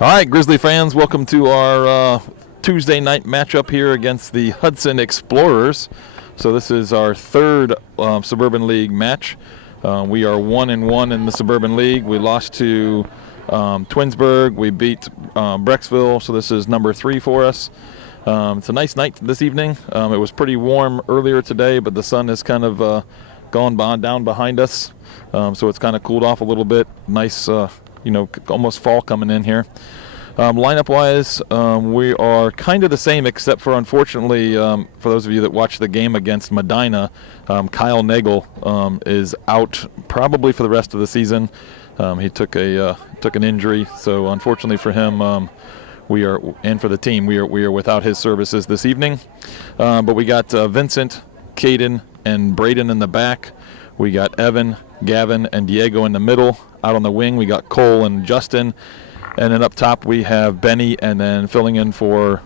All right, Grizzly fans, welcome to our Tuesday night matchup here against the Hudson Explorers. So this is our third Suburban League match. We are 1-1 in the Suburban League. We lost to Twinsburg. We beat Brecksville, so this is number 3 for us. It's a nice night this evening. It was pretty warm earlier today, but the sun has kind of gone down behind us, so it's kind of cooled off a little bit. Nice, almost fall coming in here. Lineup-wise, we are kind of the same, except for, unfortunately, for those of you that watched the game against Medina, Kyle Nagel is out probably for the rest of the season. He took an injury, so unfortunately for him, and for the team, we are without his services this evening. But we got Vincent, Caden, and Braden in the back. We got Evan, Gavin, and Diego in the middle. Out on the wing, we got Cole and Justin. And then up top, we have Benny, and then filling in for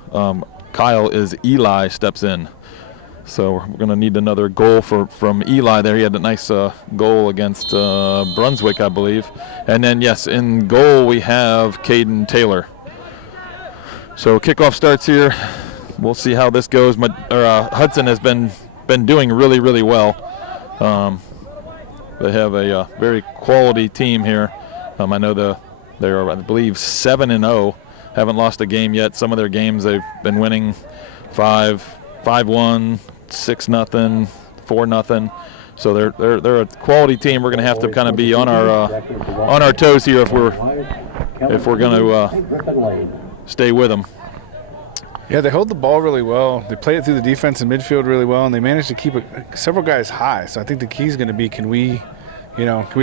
Kyle is Eli steps in. So we're going to need another goal from Eli there. He had a nice goal against Brunswick, I believe. And then, yes, in goal, we have Caden Taylor. So kickoff starts here. We'll see how this goes. Hudson has been doing really, really well. They have a very quality team here. I know they are, I believe, 7-0. Haven't lost a game yet. Some of their games they've been winning 5-1, 6-0, 4-0. So they're a quality team. We're going to have to kind of be on our toes here if we're going to stay with them. Yeah, they hold the ball really well. They play it through the defense and midfield really well, and they manage to keep several guys high. So I think the key is going to be, can we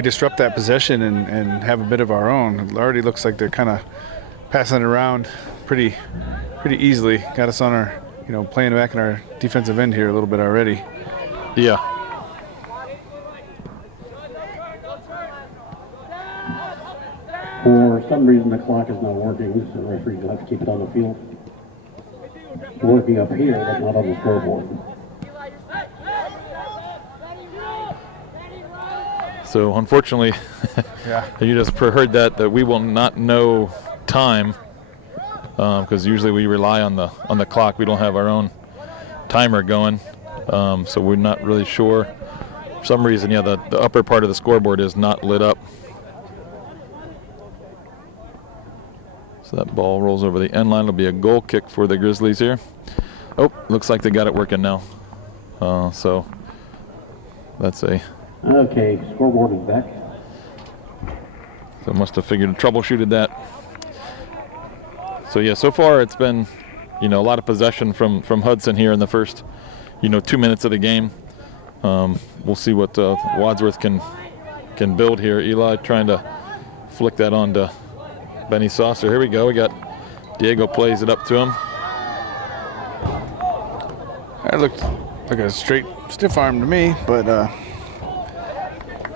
disrupt that possession and have a bit of our own? It already looks like they're kind of passing it around pretty easily. Got us on our, playing back in our defensive end here a little bit already. Yeah. For some reason, the clock is not working, so the referee will have to keep it on the field. It's working up here, but not on the scoreboard. So unfortunately, yeah, you just heard that we will not know time because usually we rely on the clock. We don't have our own timer going, so we're not really sure. For some reason, yeah, the upper part of the scoreboard is not lit up. So that ball rolls over the end line. It'll be a goal kick for the Grizzlies here. Oh, looks like they got it working now. So that's a... Okay, scoreboard is back. So must have troubleshooted that. So yeah, so far it's been, a lot of possession from Hudson here in the first, 2 minutes of the game. We'll see what Wadsworth can build here. Eli trying to flick that on to Benny Saucer. Here we go. We got Diego plays it up to him. That looked like a straight stiff arm to me, but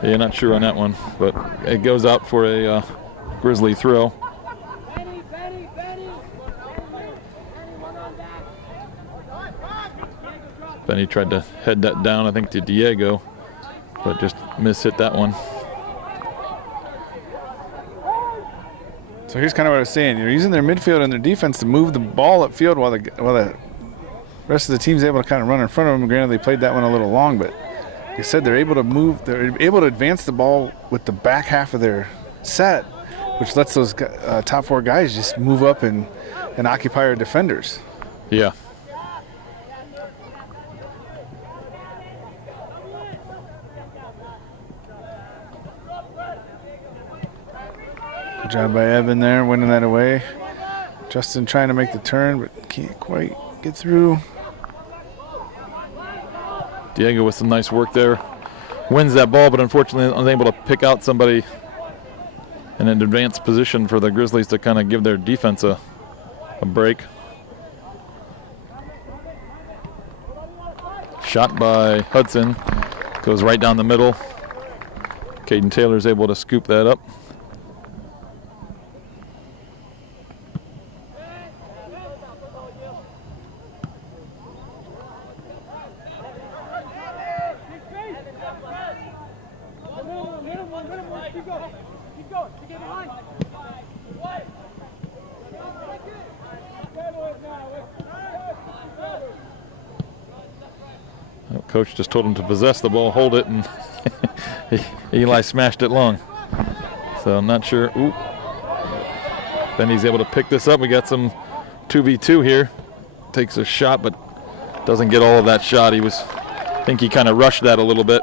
yeah, not sure on that one, but it goes out for a Grizzly throw. Benny tried to head that down, I think, to Diego, but just hit that one. So here's kind of what I was saying. You're using their midfield and their defense to move the ball upfield while the rest of the team's able to kind of run in front of them. Granted, they played that one a little long, but like I said, they're able to advance the ball with the back half of their set, which lets those top 4 guys just move up and occupy our defenders. Yeah. Good job by Evan there, winning that away. Justin trying to make the turn, but can't quite get through. Diego with some nice work there. Wins that ball, but unfortunately unable to pick out somebody in an advanced position for the Grizzlies to kind of give their defense a break. Shot by Hudson. Goes right down the middle. Caden Taylor's able to scoop that up. Coach just told him to possess the ball, hold it, and Eli smashed it long. So I'm not sure. Ooh. Then he's able to pick this up. We got some 2v2 here. Takes a shot, but doesn't get all of that shot. I think he kind of rushed that a little bit.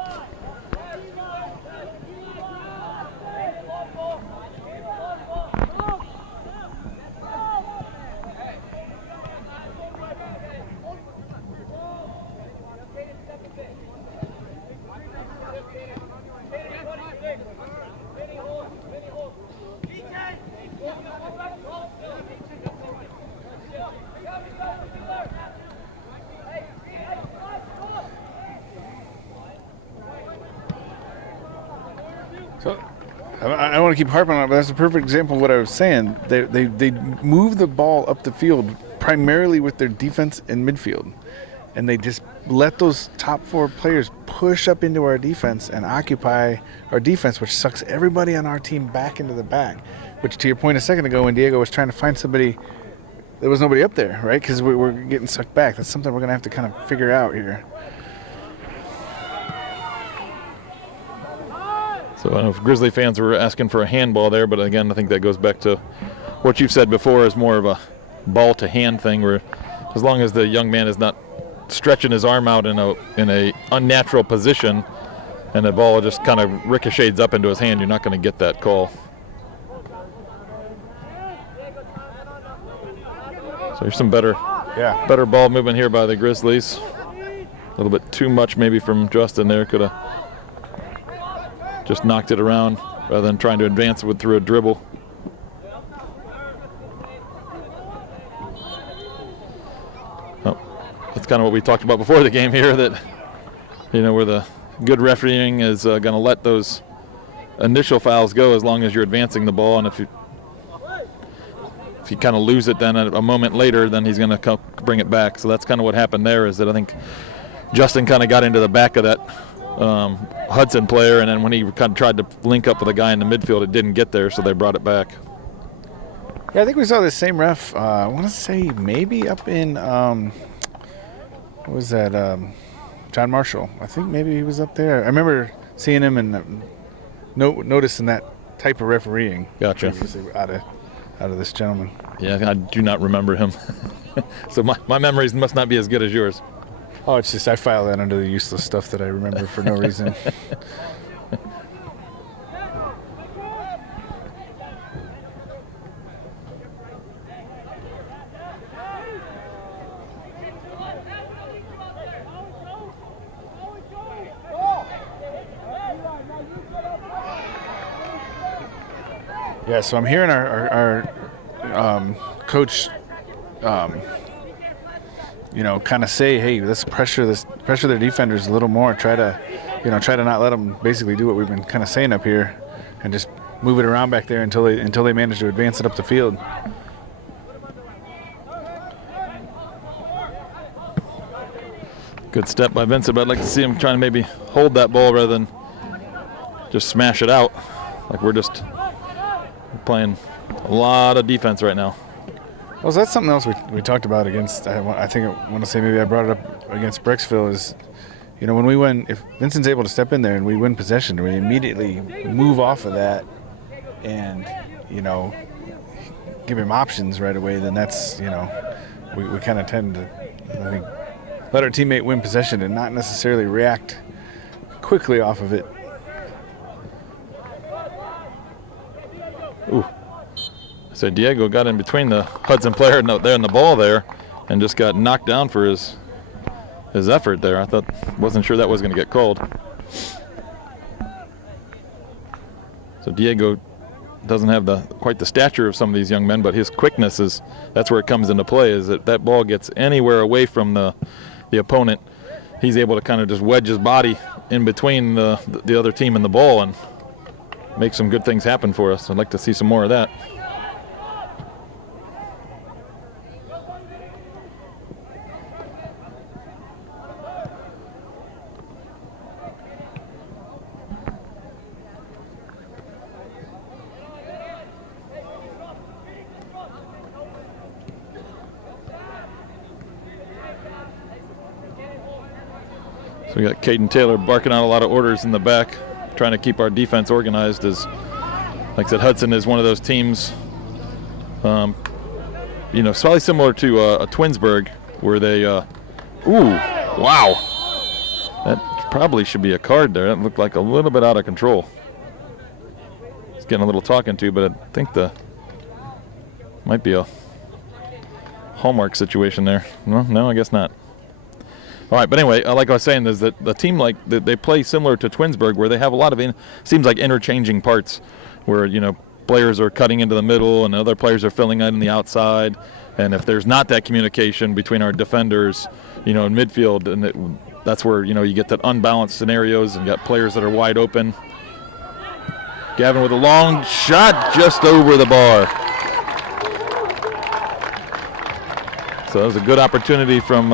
So I want to keep harping on it, but that's a perfect example of what I was saying. They move the ball up the field primarily with their defense and midfield, and they just let those top 4 players push up into our defense and occupy our defense, which sucks everybody on our team back into the back. Which, to your point a second ago, when Diego was trying to find somebody, there was nobody up there, right? Because we're getting sucked back. That's something we're going to have to kind of figure out here. So I don't know if Grizzly fans were asking for a handball there, but again, I think that goes back to what you've said before is more of a ball to hand thing, where as long as the young man is not stretching his arm out in a unnatural position and the ball just kind of ricochets up into his hand, you're not going to get that call. So there's some better ball movement here by the Grizzlies. A little bit too much maybe from Justin there. Could have just knocked it around rather than trying to advance it through a dribble. Oh, that's kind of what we talked about before the game here, that, where the good refereeing is going to let those initial fouls go as long as you're advancing the ball, and if you kind of lose it then a moment later, then he's going to bring it back. So that's kind of what happened there, is that I think Justin kind of got into the back of that Hudson player, and then when he kind of tried to link up with a guy in the midfield, it didn't get there, so they brought it back. Yeah, I think we saw the same ref, I want to say maybe up in, what was that, John Marshall. I think maybe he was up there. I remember seeing him and noticing that type of refereeing. Gotcha. Out of this gentleman. Yeah, I do not remember him. So my memories must not be as good as yours. Oh, it's just I file that under the useless stuff that I remember for no reason. Yeah, so I'm hearing our coach, kind of say, hey, let's pressure their defenders a little more. Try to not let them basically do what we've been kind of saying up here, and just move it around back there until they manage to advance it up the field. Good step by Vincent, but I'd like to see him trying to maybe hold that ball rather than just smash it out. Like we're just playing a lot of defense right now. Well, so that's something else we talked about against, I want to say maybe I brought it up against Brecksville, is, when we win, if Vincent's able to step in there and we win possession, we immediately move off of that and, give him options right away, then that's, we kind of tend to, I think, let our teammate win possession and not necessarily react quickly off of it. Ooh. So Diego got in between the Hudson player and the ball there and just got knocked down for his effort there. Wasn't sure that was going to get called. So Diego doesn't have quite the stature of some of these young men, but his quickness that's where it comes into play, is that ball gets anywhere away from the opponent, he's able to kind of just wedge his body in between the other team and the ball and make some good things happen for us. I'd like to see some more of that. So we got Caden Taylor barking out a lot of orders in the back, trying to keep our defense organized. As, like I said, Hudson is one of those teams, slightly similar to a Twinsburg, where they, ooh, wow. That probably should be a card there. That looked like a little bit out of control. It's getting a little talking to, but I think might be a hallmark situation there. Well, no, I guess not. All right, but anyway, like I was saying, is that the team, like they play similar to Twinsburg, where they have a lot of seems like interchanging parts, where players are cutting into the middle and other players are filling in the outside, and if there's not that communication between our defenders, in midfield, and that's where you get that unbalanced scenarios and you got players that are wide open. Gavin with a long shot just over the bar. So that was a good opportunity from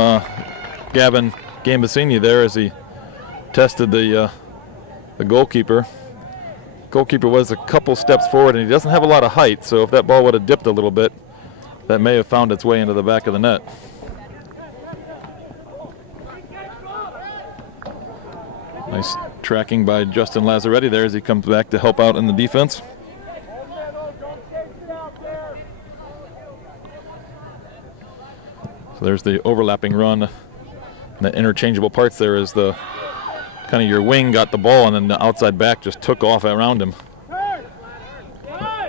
Gavin Gambasini there as he tested the goalkeeper. Goalkeeper was a couple steps forward, and he doesn't have a lot of height, so if that ball would have dipped a little bit, that may have found its way into the back of the net. Nice tracking by Justin Lazzaretti there as he comes back to help out in the defense. So there's the overlapping run. The interchangeable parts there is the kind of your wing got the ball and then the outside back just took off around him.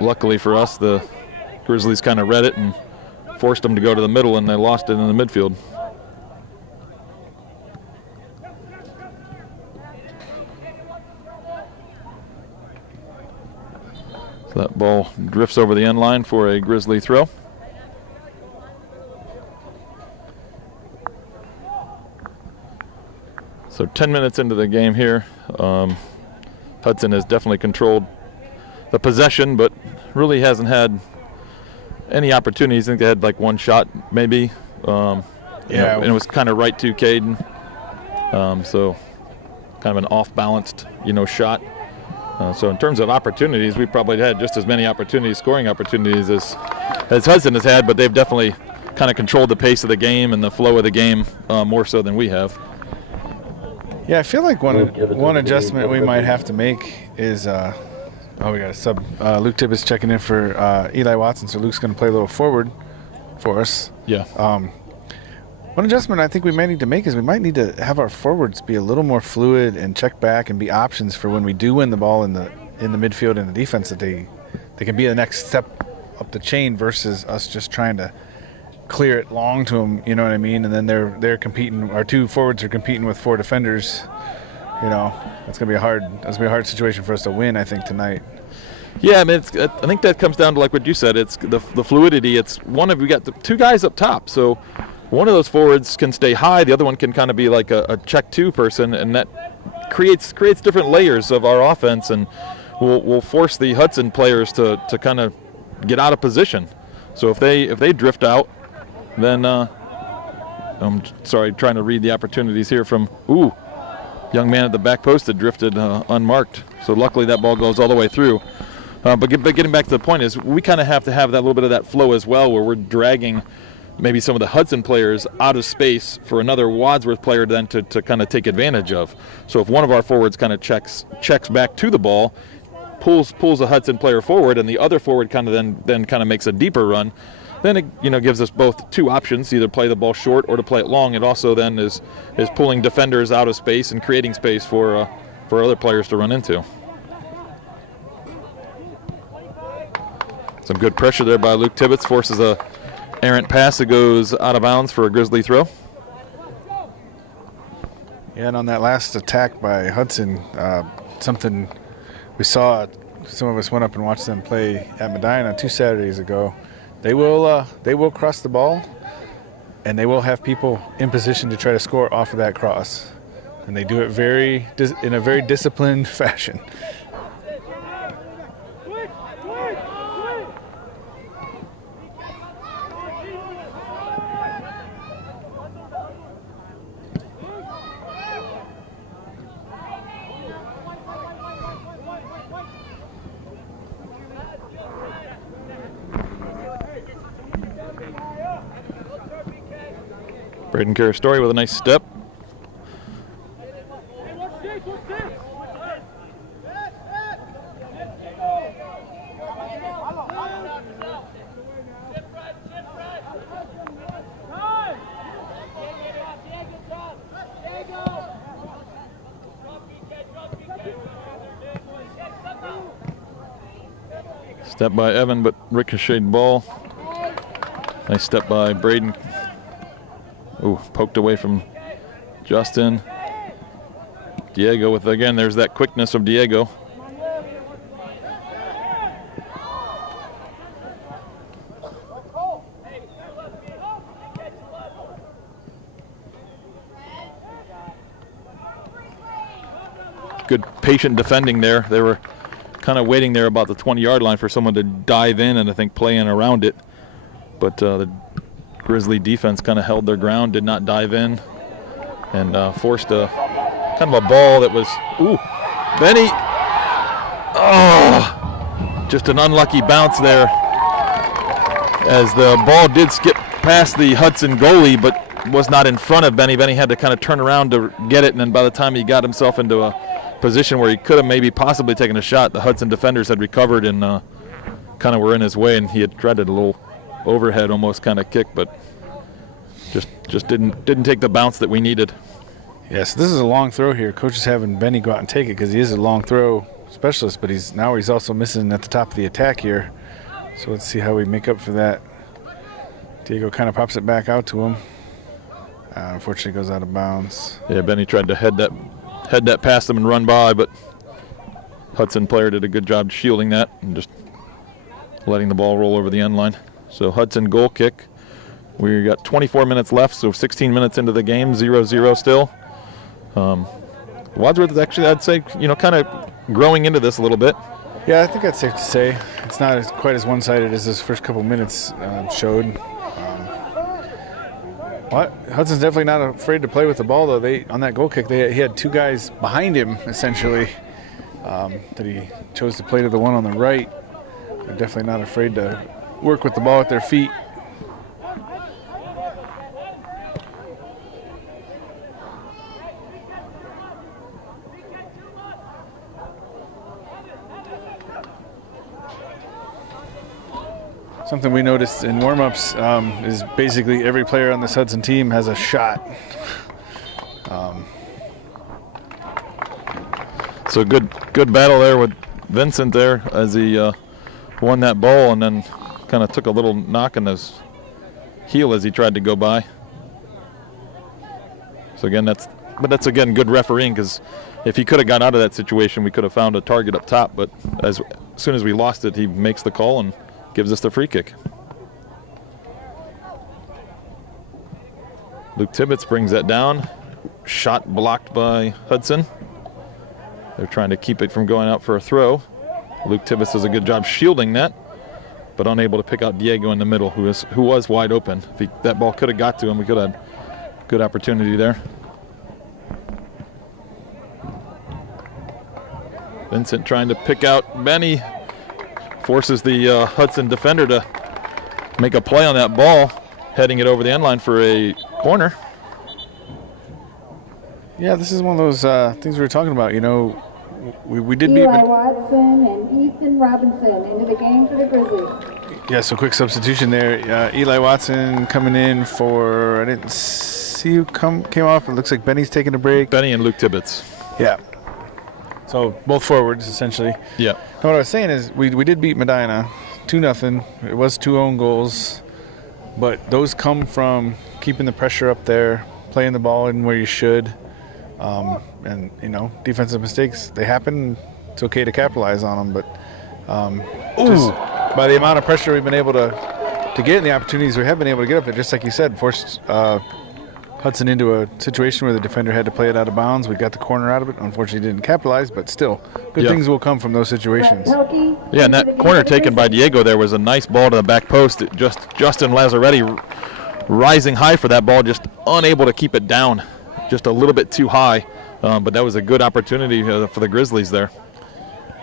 Luckily for us, the Grizzlies kind of read it and forced them to go to the middle, and they lost it in the midfield. So that ball drifts over the end line for a Grizzly throw. So 10 minutes into the game here, Hudson has definitely controlled the possession, but really hasn't had any opportunities. I think they had like one shot maybe. And it was kind of right to Caden. So kind of an off-balanced, shot. So in terms of opportunities, we probably had just as many opportunities, scoring opportunities, as Hudson has had, but they've definitely kind of controlled the pace of the game and the flow of the game more so than we have. Yeah, I feel like one adjustment we might have to make is, we got a sub. Luke Tibbetts checking in for Eli Watson, so Luke's going to play a little forward for us. Yeah. One adjustment I think we might need to make is we might need to have our forwards be a little more fluid and check back and be options for when we do win the ball in the midfield and the defense, that they can be the next step up the chain versus us just trying to clear it long to them, you know what I mean? And then they're competing. Our two forwards are competing with four defenders. That's gonna be a hard situation for us to win, I think, tonight. Yeah, I mean, I think that comes down to like what you said. It's the fluidity. It's we got the two guys up top, so one of those forwards can stay high, the other one can kind of be like a check two person, and that creates different layers of our offense, and we'll force the Hudson players to kind of get out of position. So if they drift out, then I'm sorry, trying to read the opportunities here from young man at the back post that drifted unmarked. So luckily that ball goes all the way through. But getting back to the point is we kind of have to have that little bit of that flow as well, where we're dragging maybe some of the Hudson players out of space for another Wadsworth player then to kind of take advantage of. So if one of our forwards kind of checks back to the ball, pulls a Hudson player forward, and the other forward kind of then kind of makes a deeper run, then it gives us both two options, either play the ball short or to play it long. It also then is pulling defenders out of space and creating space for other players to run into. Some good pressure there by Luke Tibbetts, forces a errant pass that goes out of bounds for a Grizzly throw. Yeah, and on that last attack by Hudson, something we saw, some of us went up and watched them play at Medina 2 Saturdays ago. They will cross the ball, and they will have people in position to try to score off of that cross, and they do it in a very disciplined fashion. Braden Carastori with a nice step. Step by Evan, but ricocheted ball. Nice step by Braden. Ooh, poked away from Justin. Diego with, again, there's that quickness of Diego. Good patient defending there. They were kind of waiting there about the 20-yard line for someone to dive in and I think play in around it. But the Grizzly defense kind of held their ground, did not dive in, and forced a kind of a ball that was, ooh, Benny, oh, just an unlucky bounce there as the ball did skip past the Hudson goalie, but was not in front of Benny. Benny had to kind of turn around to get it, and then by the time he got himself into a position where he could have maybe possibly taken a shot, the Hudson defenders had recovered and kind of were in his way, and he had dreaded a little overhead almost kind of kick, but just didn't take the bounce that we needed. Yes, this is a long throw here. Coach is having Benny go out and take it because he is a long throw specialist, but he's also missing at the top of the attack here. So let's see how we make up for that. Diego kind of pops it back out to him. Unfortunately, goes out of bounds. Yeah, Benny tried to head that past him and run by, but Hudson player did a good job shielding that and just letting the ball roll over the end line. So Hudson goal kick. We got 24 minutes left, so 16 minutes into the game, 0-0 still. Wadsworth is actually, I'd say, kind of growing into this a little bit. Yeah, I think that's safe to say. It's not quite as one-sided as those first couple minutes showed. Hudson's definitely not afraid to play with the ball, though. On that goal kick, he had two guys behind him, essentially, that he chose to play to the one on the right. They're definitely not afraid to work with the ball at their feet. Something we noticed in warm-ups is basically every player on this Hudson team has a shot. So good battle there with Vincent there as he won that ball and then kind of took a little knock in his heel as he tried to go by. So again, that's again good refereeing, because if he could have got out of that situation, we could have found a target up top. But as soon as we lost it, he makes the call and gives us the free kick. Luke Tibbetts brings that down. Shot blocked by Hudson. They're trying to keep it from going out for a throw. Luke Tibbetts does a good job shielding that, but unable to pick out Diego in the middle, who was wide open. If that ball could have got to him, we could have had good opportunity there. Vincent trying to pick out Benny. Forces the Hudson defender to make a play on that ball, heading it over the end line for a corner. Yeah, this is one of those things we were talking about. We did beat Eli Watson and Ethan Robinson into the game for the Grizzlies. Yeah, so quick substitution there. Eli Watson coming in for, I didn't see who came off. It looks like Benny's taking a break. Benny and Luke Tibbetts. Yeah. So both forwards, essentially. Yeah. And what I was saying is we did beat Medina 2-0. It was 2 own goals. But those come from keeping the pressure up there, playing the ball in where you should. And, defensive mistakes, they happen. It's okay to capitalize on them. But just by the amount of pressure we've been able to get and the opportunities we have been able to get up there, just like you said, forced Hudson into a situation where the defender had to play it out of bounds. We got the corner out of it. Unfortunately, didn't capitalize, but still, good things will come from those situations. Yeah, and that corner taken by Diego there was a nice ball to the back post. Justin Lazzaretti rising high for that ball, just unable to keep it down, just a little bit too high. But that was a good opportunity for the Grizzlies there.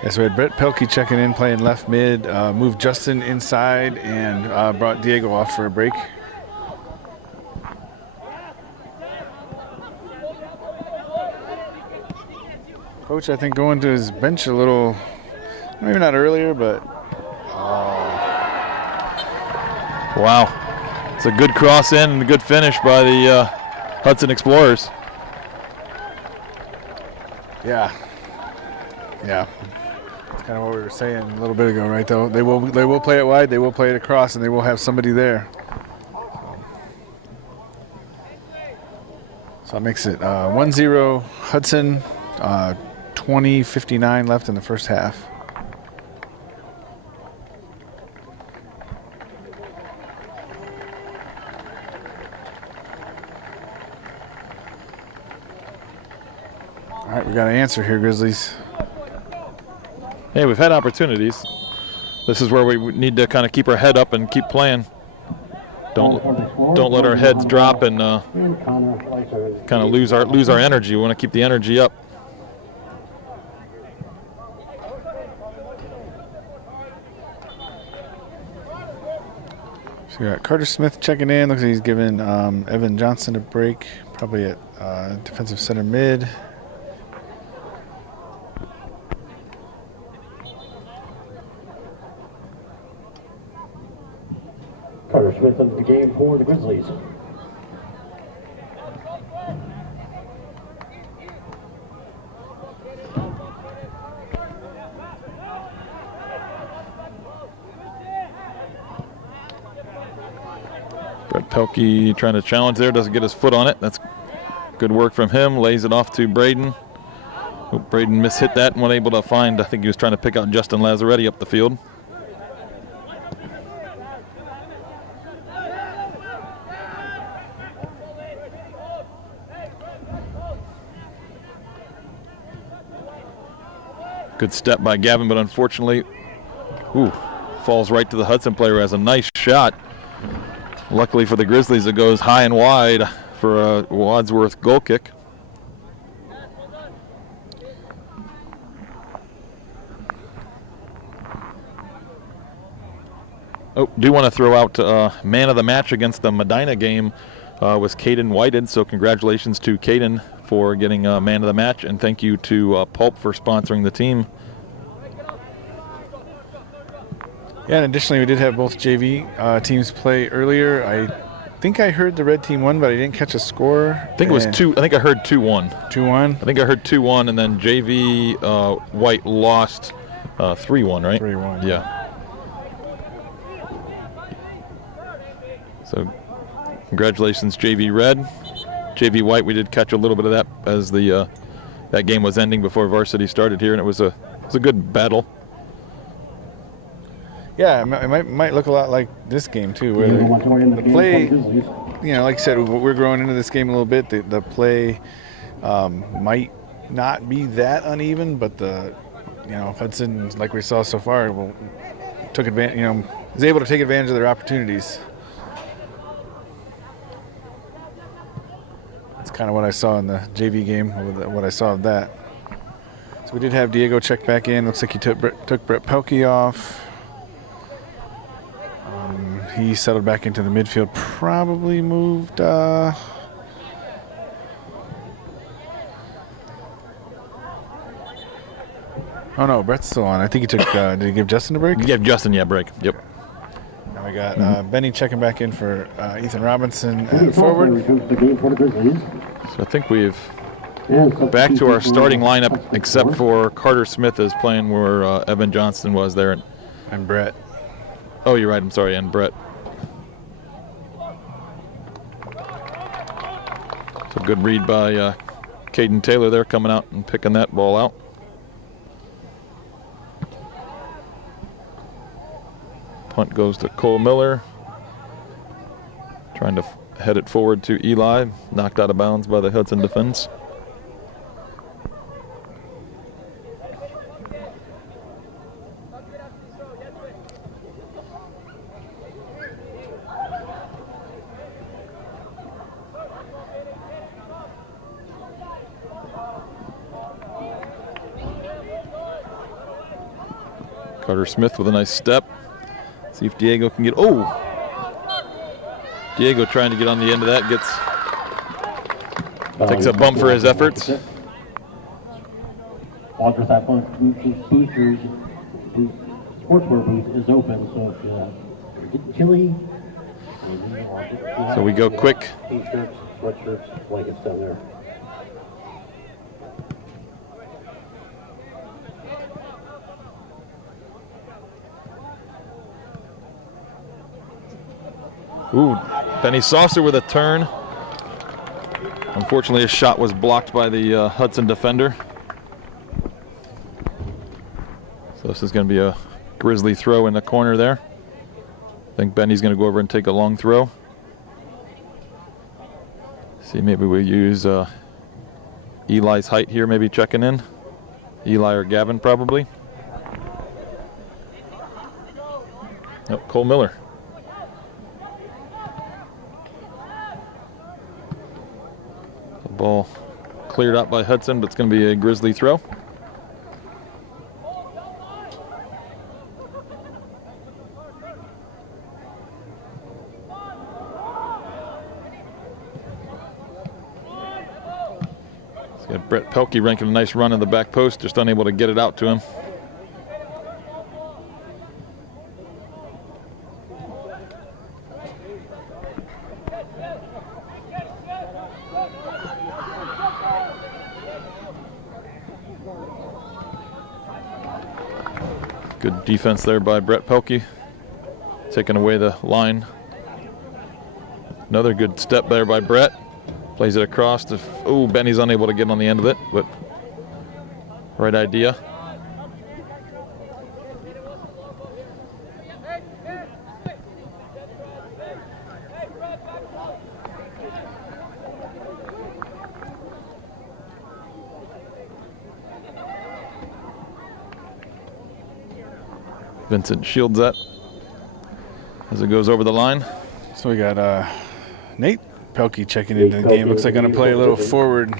Yeah, so we had Brett Pelkey checking in, playing left mid, moved Justin inside, and brought Diego off for a break. Coach, I think, going to his bench a little, maybe not earlier, but. Wow. It's a good cross in and a good finish by the Hudson Explorers. Yeah. kind of what we were saying a little bit ago, right? Though they will play it wide, they will play it across, and they will have somebody there. So that makes it 1-0 Hudson. 20:59 left in the first half. All right, we got an answer here, Grizzlies. Hey, we've had opportunities. This is where we need to kind of keep our head up and keep playing. Don't let our heads drop and kind of lose our energy. We want to keep the energy up. So we got Carter Smith checking in. Looks like he's giving Evan Johnson a break, probably at defensive center mid. Carter Smith into the game for the Grizzlies. Brett Pelkey trying to challenge there, doesn't get his foot on it. That's good work from him. Lays it off to Braden. Braden mishit that and wasn't able to find, I think he was trying to pick out Justin Lazzaretti up the field. Good step by Gavin, but unfortunately, falls right to the Hudson player who has a nice shot. Luckily for the Grizzlies, it goes high and wide for a Wadsworth goal kick. Oh, do want to throw out man of the match against the Medina game was Caden Whited, so congratulations to Caden for getting man of the match, and thank you to Pulp for sponsoring the team. Yeah, and additionally, we did have both JV teams play earlier. I think I heard the red team won, but I didn't catch a score. I think it was 2. I think I heard 2-1. 2-1? I think I heard 2-1, and then JV White lost 3-1, right? 3-1. Yeah. So congratulations, JV Red. JV White, we did catch a little bit of that as the that game was ending before Varsity started here, and it was a good battle. Yeah, it might look a lot like this game too, where the play, you know, like I said, we're growing into this game a little bit. The play might not be that uneven, but Hudson, like we saw so far, took advantage. Is able to take advantage of their opportunities. That's kind of what I saw in the JV game. What I saw of that. So we did have Diego check back in. Looks like he took Brett Pelkey off. He settled back into the midfield, probably moved. Oh no, Brett's still on. I think he took. Did he give Justin a break? He gave Justin, a break. Yep. Now we got Benny checking back in for Ethan Robinson at forward. So I think we've back to our starting lineup, except for Carter Smith is playing where Evan Johnston was there. And Brett. Oh, you're right. I'm sorry, and Brett. So good read by Caden Taylor there, coming out and picking that ball out. Punt goes to Cole Miller. Trying to head it forward to Eli. Knocked out of bounds by the Hudson defense. Carter Smith with a nice step. See if Diego can get. Oh! Diego trying to get on the end of that. Takes a bump for his efforts. Wadsworth Athletic Boosters sportswear booth is open, so if you're getting chilly, So we go quick. T-shirts, sweatshirts, blankets down there. Ooh, Benny Saucer with a turn. Unfortunately, his shot was blocked by the Hudson defender. So this is going to be a Grizzly throw in the corner there. I think Benny's going to go over and take a long throw. See, maybe we use Eli's height here, maybe checking in. Eli or Gavin, probably. Nope, Cole Miller. The ball cleared out by Hudson, but it's going to be a Grizzly throw. Got Brett Pelkey ranking a nice run in the back post, just unable to get it out to him. Good defense there by Brett Pelkey, taking away the line. Another good step there by Brett. Plays it across to, oh, Benny's unable to get on the end of it, but right idea. Vincent shields that as it goes over the line. So we got Nate Pelkey checking into the game. Looks like going to play a little forward.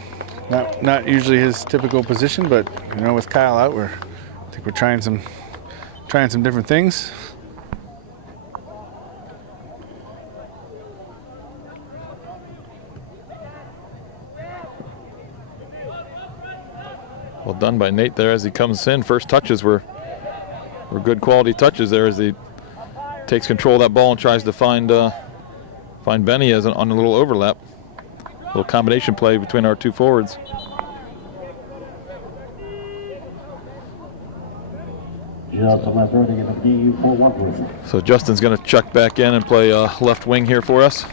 Not usually his typical position, but you know, with Kyle out, I think we're trying some different things. Well done by Nate there as he comes in. First touches were good quality touches there as he takes control of that ball and tries to find Benny on a little overlap. A little combination play between our two forwards. So Justin's going to check back in and play left wing here for us.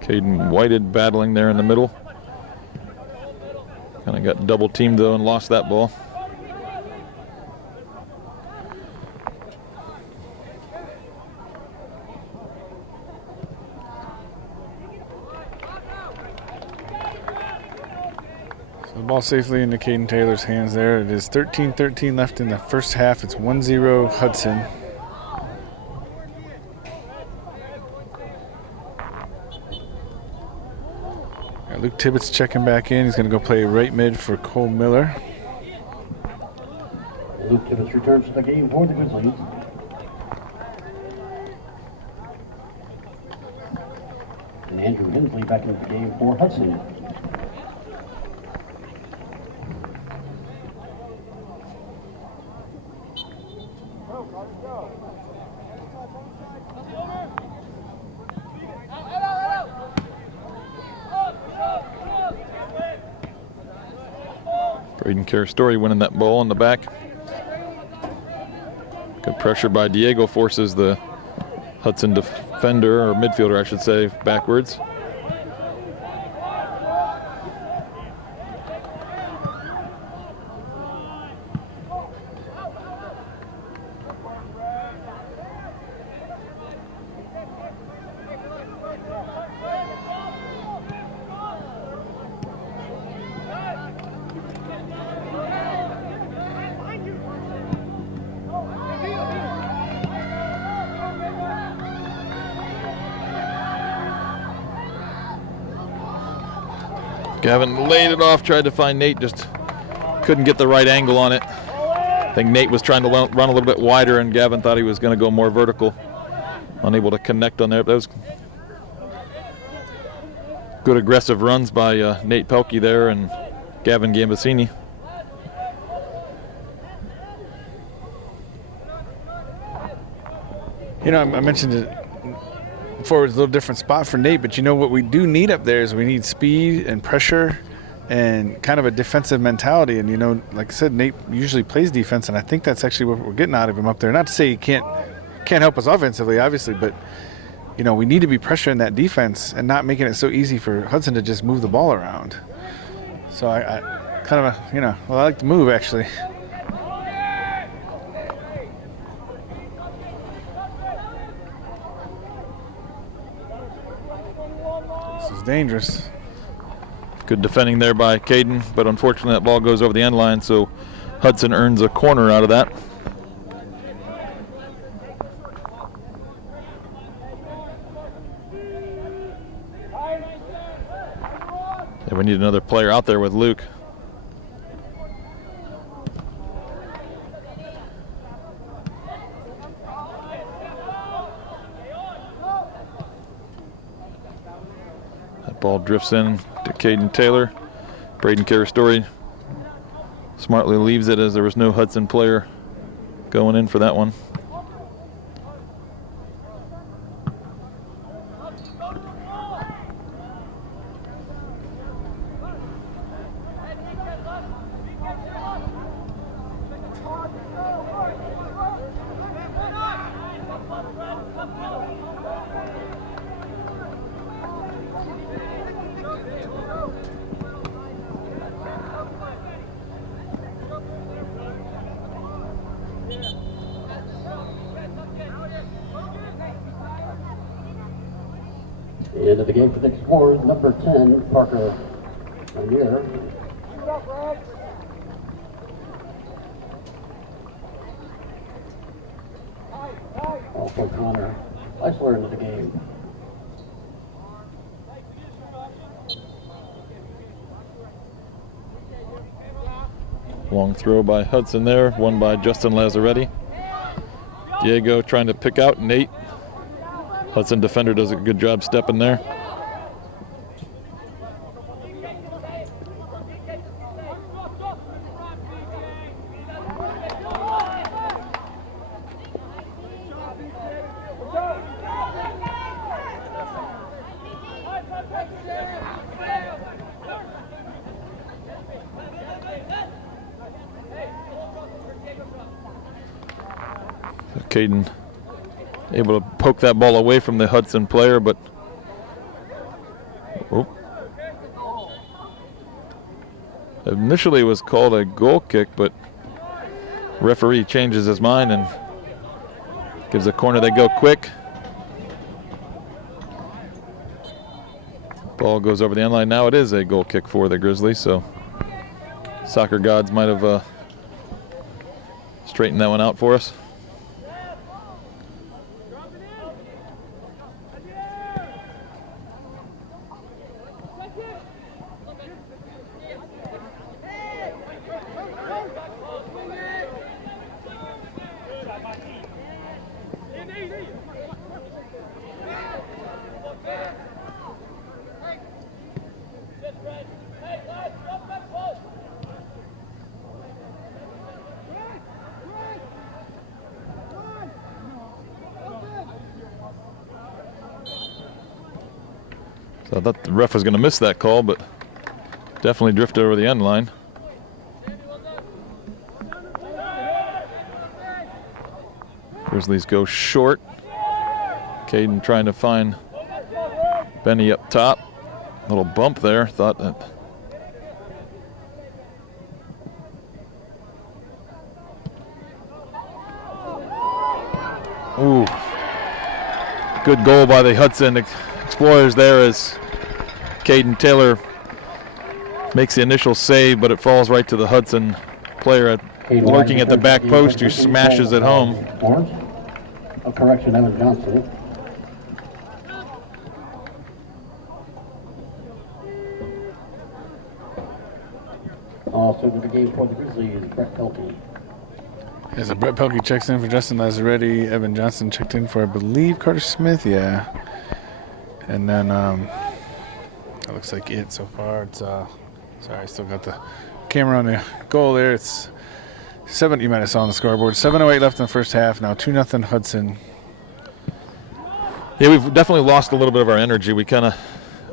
Caden Whited battling there in the middle. Kind of got double teamed though and lost that ball. So the ball safely into Caden Taylor's hands there. It is 13-13 left in the first half. It's 1-0 Hudson. Luke Tibbetts checking back in. He's going to go play right mid for Cole Miller. Luke Tibbetts returns to the game for the Grizzlies. And Andrew Hensley back into the game for Hudson. Braden Carastori winning that ball in the back. Good pressure by Diego forces the Hudson defender, or midfielder I should say, backwards. Gavin laid it off, tried to find Nate, just couldn't get the right angle on it. I think Nate was trying to run a little bit wider and Gavin thought he was going to go more vertical. Unable to connect on there. That was good aggressive runs by Nate Pelkey there and Gavin Gambasini. You know, I mentioned it before, it's a little different spot for Nate, but you know what we do need up there is we need speed and pressure and kind of a defensive mentality. And, you know, like I said, Nate usually plays defense, and I think that's actually what we're getting out of him up there. Not to say he can't help us offensively, obviously, but, you know, we need to be pressuring that defense and not making it so easy for Hudson to just move the ball around. So I kind of, you know, well, I like the move, actually. This is dangerous. Good defending there by Caden, but unfortunately that ball goes over the end line, so Hudson earns a corner out of that. Yeah, we need another player out there with Luke. That ball drifts in to Caden Taylor. Braden Carastori smartly leaves it as there was no Hudson player going in for that one. Into the game for the Explorers, number 10, Parker Lanier. Also Connor Eisler into the game. Long throw by Hudson there, one by Justin Lazzaretti. Diego trying to pick out Nate. Hudson defender does a good job stepping there. Caden able to poke that ball away from the Hudson player, but initially it was called a goal kick, but referee changes his mind and gives a corner. They go quick. Ball goes over the end line. Now it is a goal kick for the Grizzlies, so soccer gods might have straightened that one out for us. So I thought the ref was going to miss that call, but definitely drifted over the end line. Grizzlies go short. Caden trying to find Benny up top. Little bump there. Thought that. Ooh. Good goal by the Hudson Explorers there as Caden Taylor makes the initial save, but it falls right to the Hudson player lurking at the back post who smashes it home. A correction, Evan Johnson. Also to the game for the Grizzlies, Brett Pelkey. As Brett Pelkey checks in for Justin Lazzaretti, Evan Johnson checked in for, I believe, Carter Smith, yeah. And then that looks like it so far. It's sorry, I still got the camera on the goal there. It's 7, you might have saw on the scoreboard. 7:08 left in the first half. Now 2-0 Hudson. Yeah, we've definitely lost a little bit of our energy. I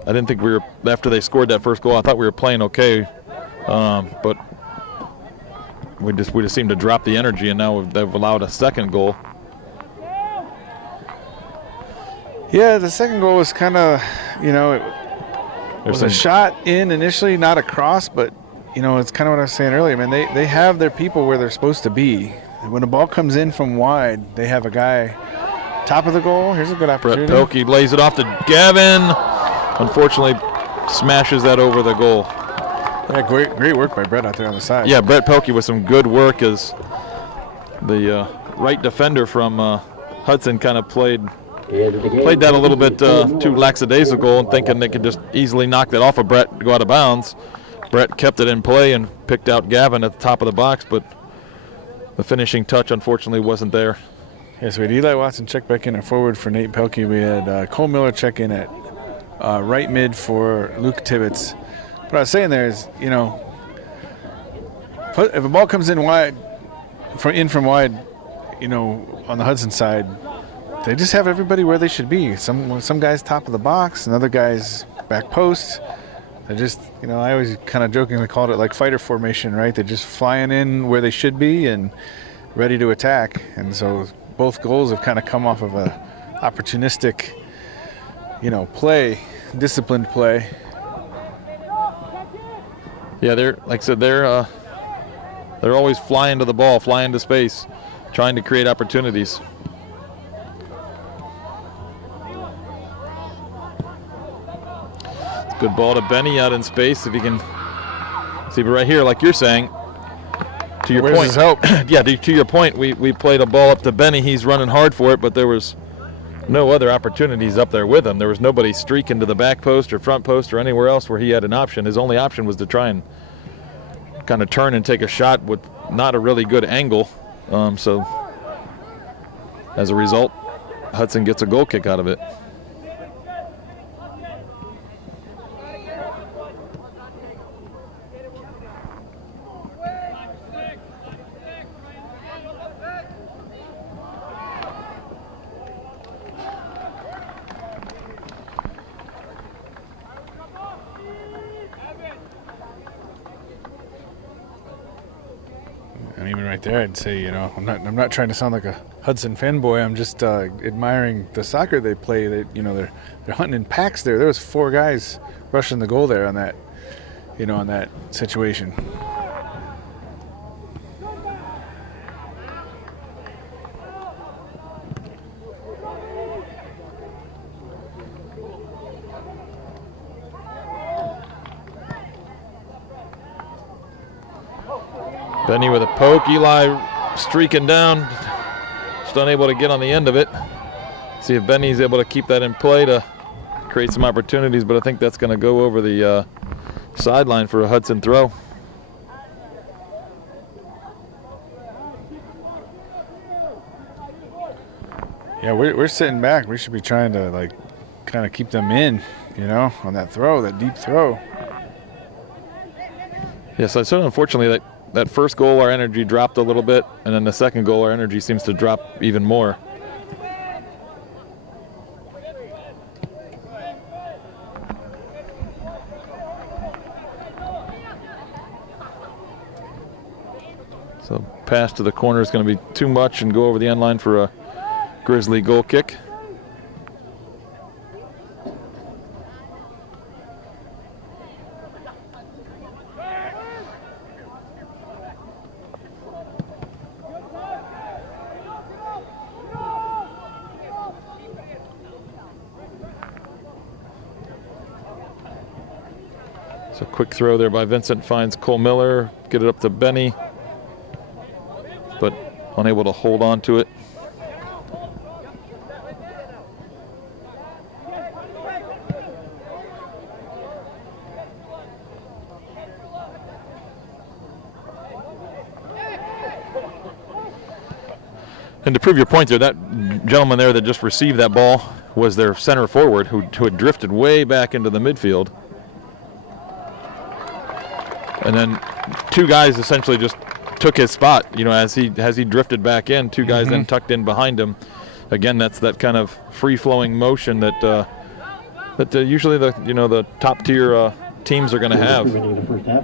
didn't think we were, after they scored that first goal, I thought we were playing okay, but we just seemed to drop the energy, and now they've allowed a second goal. Yeah, the second goal was kind of, it was a shot in initially, not a cross, but, it's kind of what I was saying earlier, man. They have their people where they're supposed to be. When a ball comes in from wide, they have a guy top of the goal. Here's a good opportunity. Brett Pelkey lays it off to Gavin. Unfortunately, smashes that over the goal. Yeah, great work by Brett out there on the side. Yeah, Brett Pelkey with some good work as the right defender from Hudson kind of played that a little bit too lackadaisical and thinking they could just easily knock that off of Brett and go out of bounds. Brett kept it in play and picked out Gavin at the top of the box, but the finishing touch unfortunately wasn't there. Yeah, so we had Eli Watson check back in at forward for Nate Pelkey. We had Cole Miller check in at right mid for Luke Tibbetts. What I was saying there is, if a ball comes in wide, from wide, on the Hudson side, they just have everybody where they should be. Some guys top of the box, and other guys back post. They're just, I always kind of jokingly called it like fighter formation, right? They're just flying in where they should be and ready to attack. And so both goals have kind of come off of a opportunistic, play, disciplined play. Yeah, like I said, they're always flying to the ball, flying to space, trying to create opportunities. It's a good ball to Benny out in space if he can see. But right here, like you're saying, to your Where's point, his help? yeah, to your point, we played a ball up to Benny. He's running hard for it, but there was no other opportunities up there with him. There was nobody streaking to the back post or front post or anywhere else where he had an option. His only option was to try and kind of turn and take a shot with not a really good angle. So as a result, Hudson gets a goal kick out of it. And even right there, I'd say, I'm not trying to sound like a Hudson fanboy. I'm just admiring the soccer they play. They're hunting in packs there. There was 4 guys rushing the goal there on that, on that situation. Benny with a poke. Eli streaking down. Just unable to get on the end of it. See if Benny's able to keep that in play to create some opportunities, but I think that's going to go over the sideline for a Hudson throw. Yeah, we're sitting back. We should be trying to, kind of keep them in, on that throw, that deep throw. Yes, so unfortunately that first goal our energy dropped a little bit, and then the second goal our energy seems to drop even more. So pass to the corner is going to be too much and go over the end line for a Grizzly goal kick. So quick throw there by Vincent, finds Cole Miller, get it up to Benny, but unable to hold on to it. And to prove your point there, that gentleman there that just received that ball was their center forward who had drifted way back into the midfield. And then 2 guys essentially just took his spot, as he drifted back in. 2 guys then tucked in behind him. again, that's that kind of free-flowing motion that usually the top-tier teams are going to have. The first half.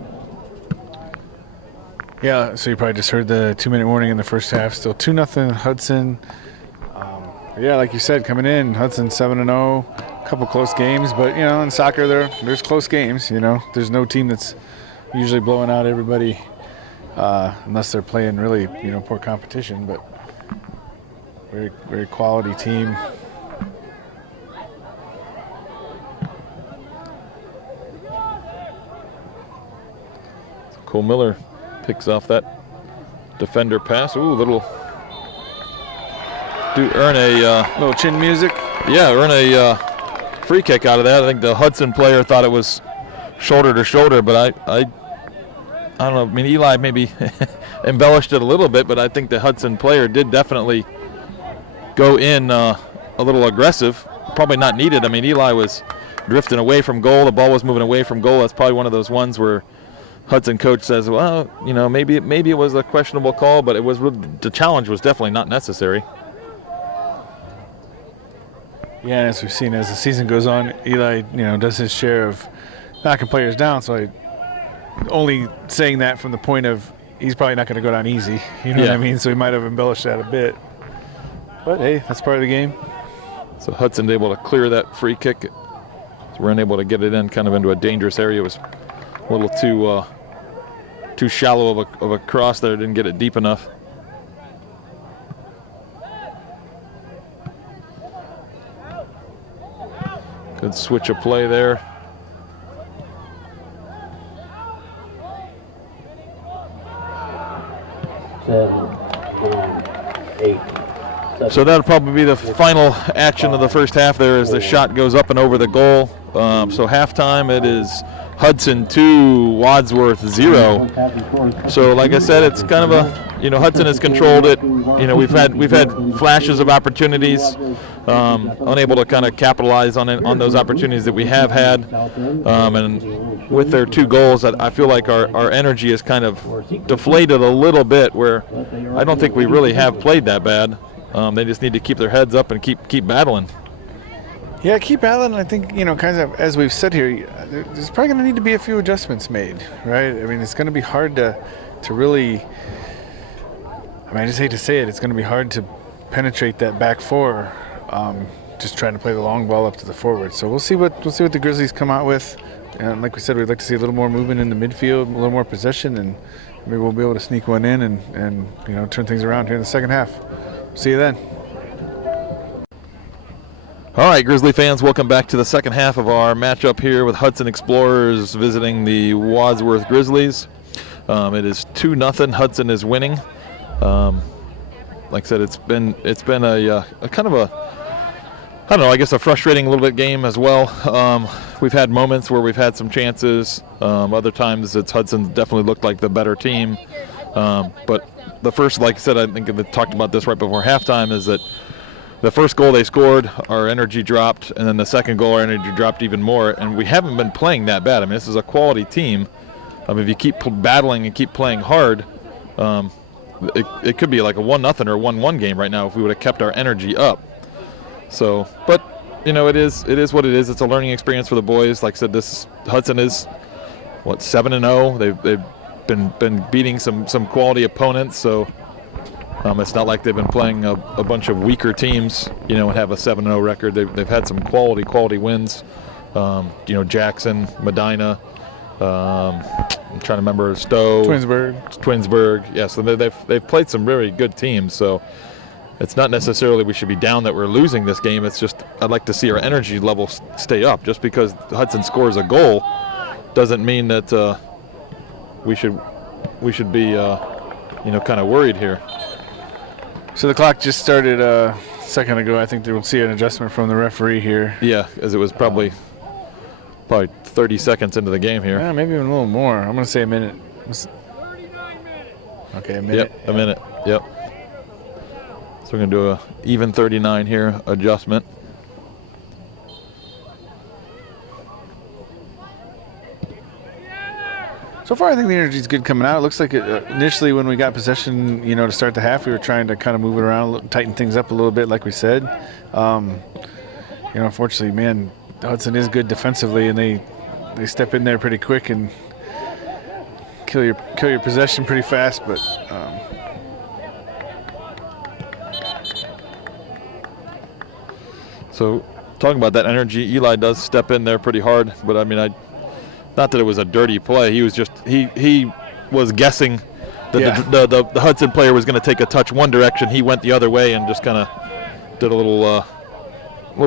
Yeah, so you probably just heard the 2-minute warning in the first half. Still 2-0 Hudson. Yeah, like you said, coming in, Hudson 7-0. A couple close games, but in soccer there's close games. There's no team that's usually blowing out everybody unless they're playing really poor competition. But very very quality team. Cole Miller picks off that defender pass. Ooh, earn a Little chin music. Yeah, earn a free kick out of that. I think the Hudson player thought it was shoulder to shoulder, but I don't know. I mean, Eli maybe embellished it a little bit, but I think the Hudson player did definitely go in a little aggressive. Probably not needed. I mean, Eli was drifting away from goal. The ball was moving away from goal. That's probably one of those ones where Hudson coach says, well, maybe it was a questionable call, but it was the challenge was definitely not necessary. Yeah, and as we've seen as the season goes on, Eli, does his share of knocking players down. So I only saying that from the point of he's probably not going to go down easy. You know what I mean? So he might have embellished that a bit. But hey, that's part of the game. So Hudson's able to clear that free kick. So we're unable to get it in kind of into a dangerous area. It was a little too shallow of a cross there. Didn't get it deep enough. Good switch of play there. So that'll probably be the final action of the first half there as the shot goes up and over the goal. So halftime it is Hudson 2, Wadsworth 0. So like I said, it's kind of a, Hudson has controlled it. We've had flashes of opportunities, unable to kind of capitalize on those opportunities that we have had. And with their 2 goals, I feel like our energy is kind of deflated a little bit, where I don't think we really have played that bad. They just need to keep their heads up and keep battling. Yeah, keep battling. I think, kind of as we've said here, there's probably going to need to be a few adjustments made, right? I mean, it's going to be hard to really, I just hate to say it, it's going to be hard to penetrate that back four, just trying to play the long ball up to the forward. So we'll see what the Grizzlies come out with. And like we said, we'd like to see a little more movement in the midfield, a little more possession, and maybe we'll be able to sneak one in and turn things around here in the second half. See you then. All right, Grizzly fans, welcome back to the second half of our matchup here with Hudson Explorers visiting the Wadsworth Grizzlies. It is 2-0. Hudson is winning. Like I said, it's been a kind of I don't know, I guess a frustrating little bit game as well. We've had moments where we've had some chances. Other times it's Hudson definitely looked like the better team. But the first, like I said, I think we talked about this right before halftime, is that the first goal they scored, our energy dropped, and then the second goal, our energy dropped even more, and we haven't been playing that bad. I mean, this is a quality team. If you keep battling and keep playing hard, it could be like a 1-0 or 1-1 game right now if we would have kept our energy up. So, but, it is what it is. It's a learning experience for the boys. Like I said, Hudson is, 7-0. They've been beating some quality opponents, so it's not like they've been playing a bunch of weaker teams, and have a 7-0 record. They've had some quality wins. Jackson, Medina, I'm trying to remember, Stowe. Twinsburg. Yeah, so they've played some very good teams. So it's not necessarily we should be down that we're losing this game. It's just I'd like to see our energy level stay up. Just because Hudson scores a goal doesn't mean that we should be kind of worried here. So the clock just started a second ago. I think we'll see an adjustment from the referee here. Yeah, as it was probably 30 seconds into the game here. Yeah, maybe even a little more. I'm going to say a minute. 39 minutes. Okay, a minute. Yep, a minute. Yep. So we're going to do a even 39 here adjustment. So far, I think the energy's good coming out. It looks like initially when we got possession, to start the half, we were trying to kind of move it around, tighten things up a little bit, like we said. Unfortunately, man, Hudson is good defensively, and they step in there pretty quick and kill your possession pretty fast. But so talking about that energy, Eli does step in there pretty hard. But I mean, not that it was a dirty play. He was just he was guessing that the Hudson player was going to take a touch one direction. He went the other way and just kind of did a little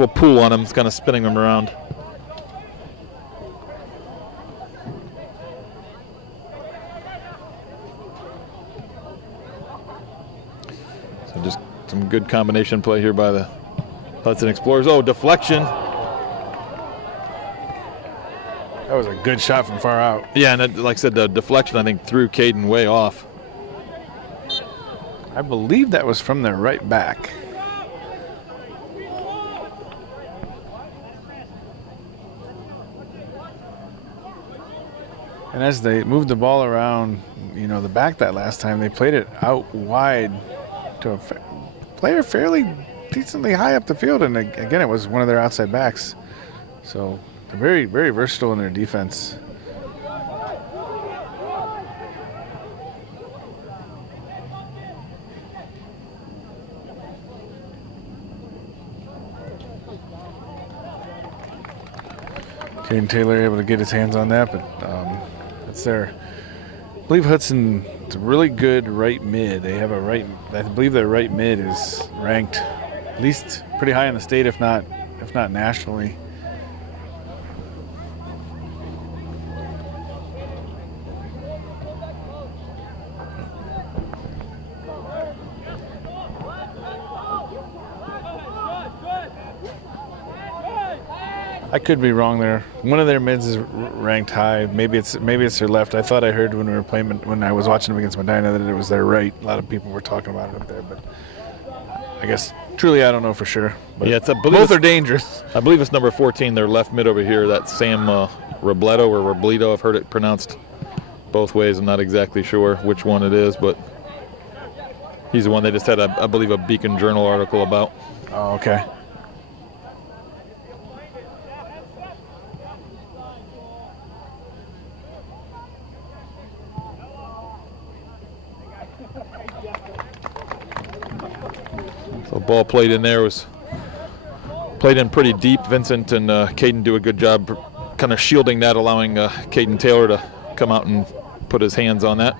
pull on him, kind of spinning him around. So just some good combination play here by the Hudson Explorers. Oh, deflection. that was a good shot from far out. Yeah, and that, like I said, the deflection, I think, threw Caden way off. I believe that was from their right back. And as they moved the ball around, the back that last time, they played it out wide to a player fairly decently high up the field. And again, it was one of their outside backs. So they're very, very versatile in their defense. Caden Taylor able to get his hands on that, but it's their. I believe Hudson's a really good right mid. They have I believe their right mid is ranked at least pretty high in the state, if not nationally. I could be wrong there. One of their mids is ranked high. Maybe it's their left. I thought I heard when I was watching them against Medina that it was their right. A lot of people were talking about it up there, but I guess truly I don't know for sure. But yeah, both are dangerous. I believe it's number 14, their left mid over here. That's Sam Robledo or Robledo. I've heard it pronounced both ways. I'm not exactly sure which one it is, but he's the one they just had, I believe, a Beacon Journal article about. Oh, okay. So ball played in there, was played in pretty deep. Vincent and Caden do a good job kind of shielding that, allowing Caden Taylor to come out and put his hands on that.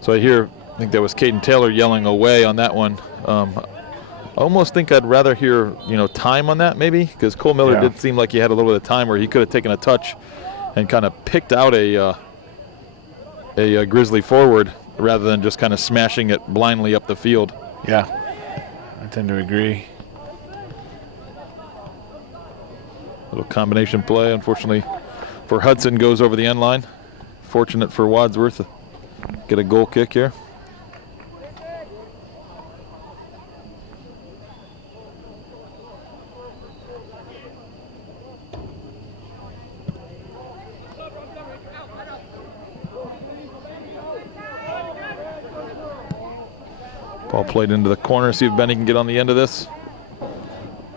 So I think that was Caden Taylor yelling away on that one. I almost think I'd rather hear, time on that maybe, because Cole Miller did seem like he had a little bit of time where he could have taken a touch and kind of picked out a Grizzly forward rather than just kind of smashing it blindly up the field. Yeah, I tend to agree. Little combination play, unfortunately, for Hudson, goes over the end line. Fortunate for Wadsworth to get a goal kick here. Ball played into the corner. See if Benny can get on the end of this.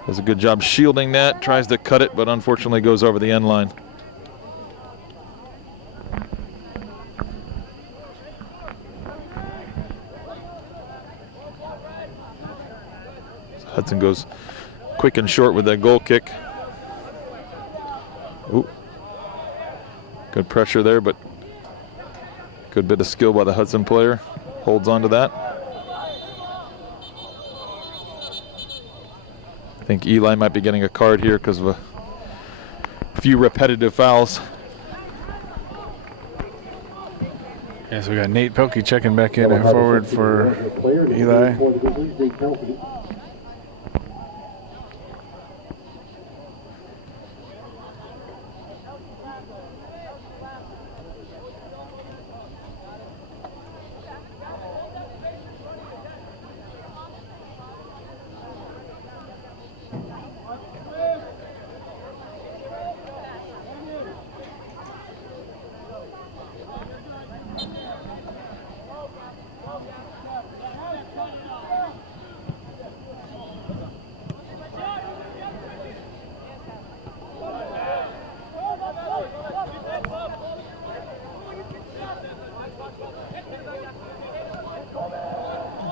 Does a good job shielding that. Tries to cut it, but unfortunately goes over the end line. Hudson goes quick and short with that goal kick. Ooh. Good pressure there, but good bit of skill by the Hudson player. Holds on to that. I think Eli might be getting a card here because of a few repetitive fouls. Yeah, so we got Nate Pilkey checking back in at forward for Eli.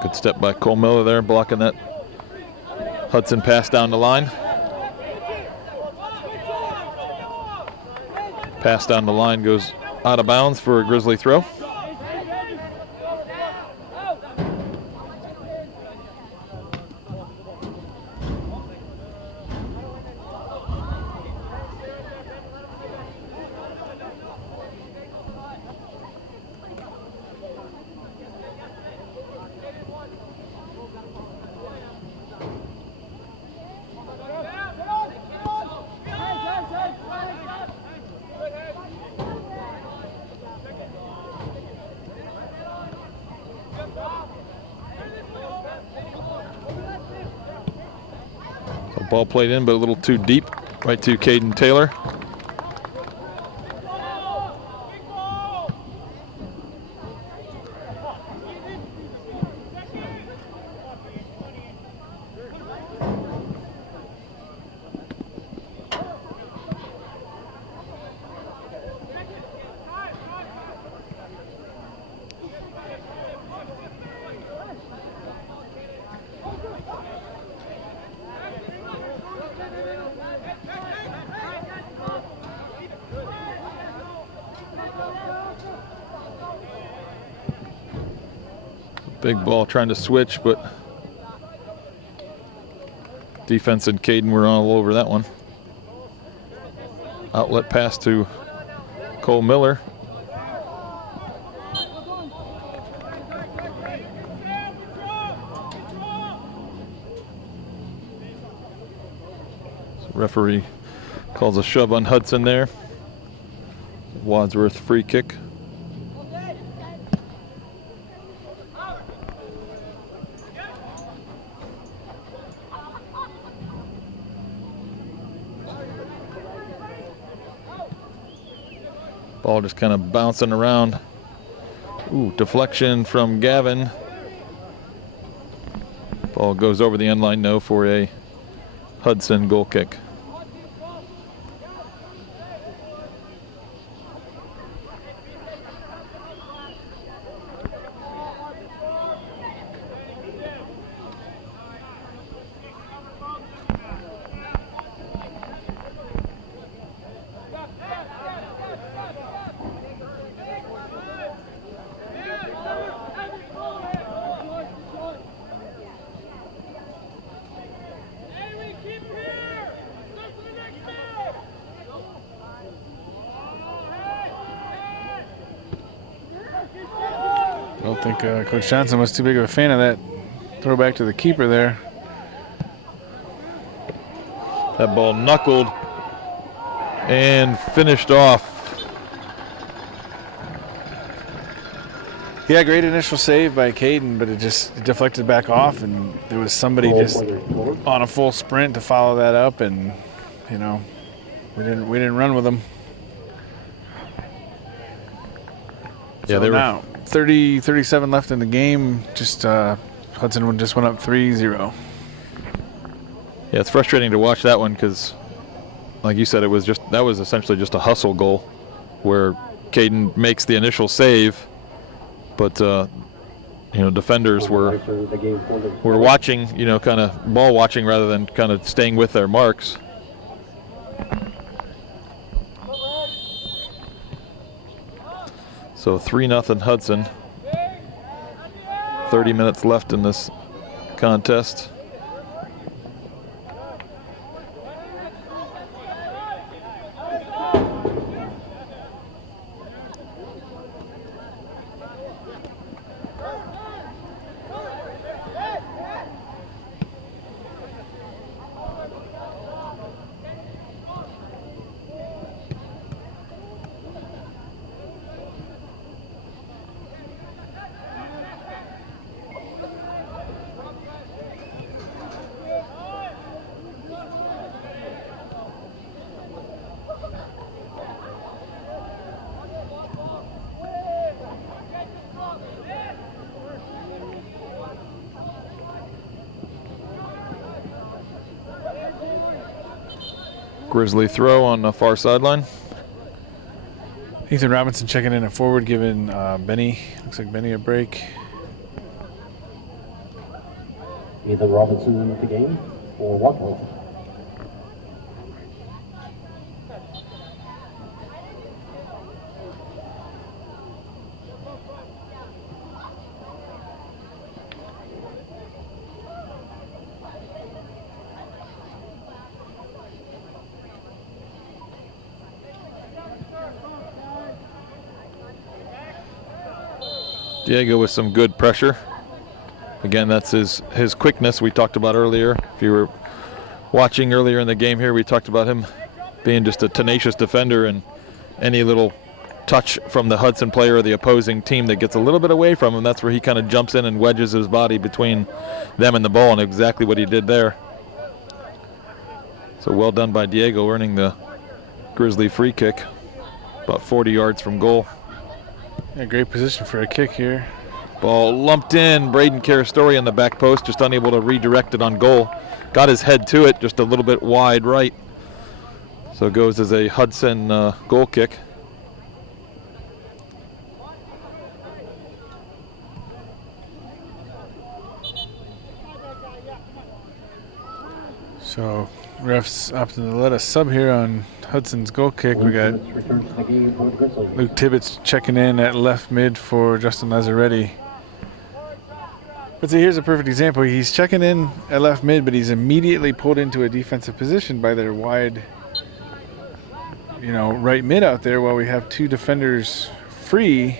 Good step by Cole Miller there, blocking that Hudson pass down the line. Pass down the line goes out of bounds for a Grizzly throw. Ball played in, but a little too deep, right to Caden Taylor. Big ball trying to switch, but defense and Caden were all over that one. Outlet pass to Cole Miller. So referee calls a shove on Hudson there. Wadsworth free kick. Ball just kind of bouncing around. Ooh, deflection from Gavin. Ball goes over the end line, no, for a Hudson goal kick. I don't think Coach Johnson was too big of a fan of that throwback to the keeper there. That ball knuckled and finished off. Yeah, great initial save by Caden, but it just deflected back off, and there was somebody just on a full sprint to follow that up, and you know, we didn't run with them. Yeah, so they were now 37 left in the game. Just Hudson just went up 3-0. Yeah, it's frustrating to watch that one because, like you said, that was essentially just a hustle goal, where Caden makes the initial save, but defenders were watching, kind of ball watching rather than kind of staying with their marks. So 3-0 Hudson. 30 minutes left in this contest. Grizzly throw on the far sideline. Ethan Robinson checking in at forward, giving Benny, looks like Benny a break. Ethan Robinson in the game for Wadsworth. Diego with some good pressure. Again, that's his quickness we talked about earlier. If you were watching earlier in the game here, we talked about him being just a tenacious defender, and any little touch from the Hudson player or the opposing team that gets a little bit away from him, that's where he kind of jumps in and wedges his body between them and the ball, and exactly what he did there. So well done by Diego, earning the Grizzly free kick, about 40 yards from goal. Yeah, great position for a kick here. Ball lumped in. Braden Carastori on the back post, just unable to redirect it on goal. Got his head to it, just a little bit wide right. So it goes as a Hudson goal kick. So refs opting to let us sub here on Hudson's goal kick. We got Luke Tibbetts checking in at left mid for Justin Lazzaretti. But see, here's a perfect example. He's checking in at left mid, but he's immediately pulled into a defensive position by their wide, right mid out there, while we have two defenders free.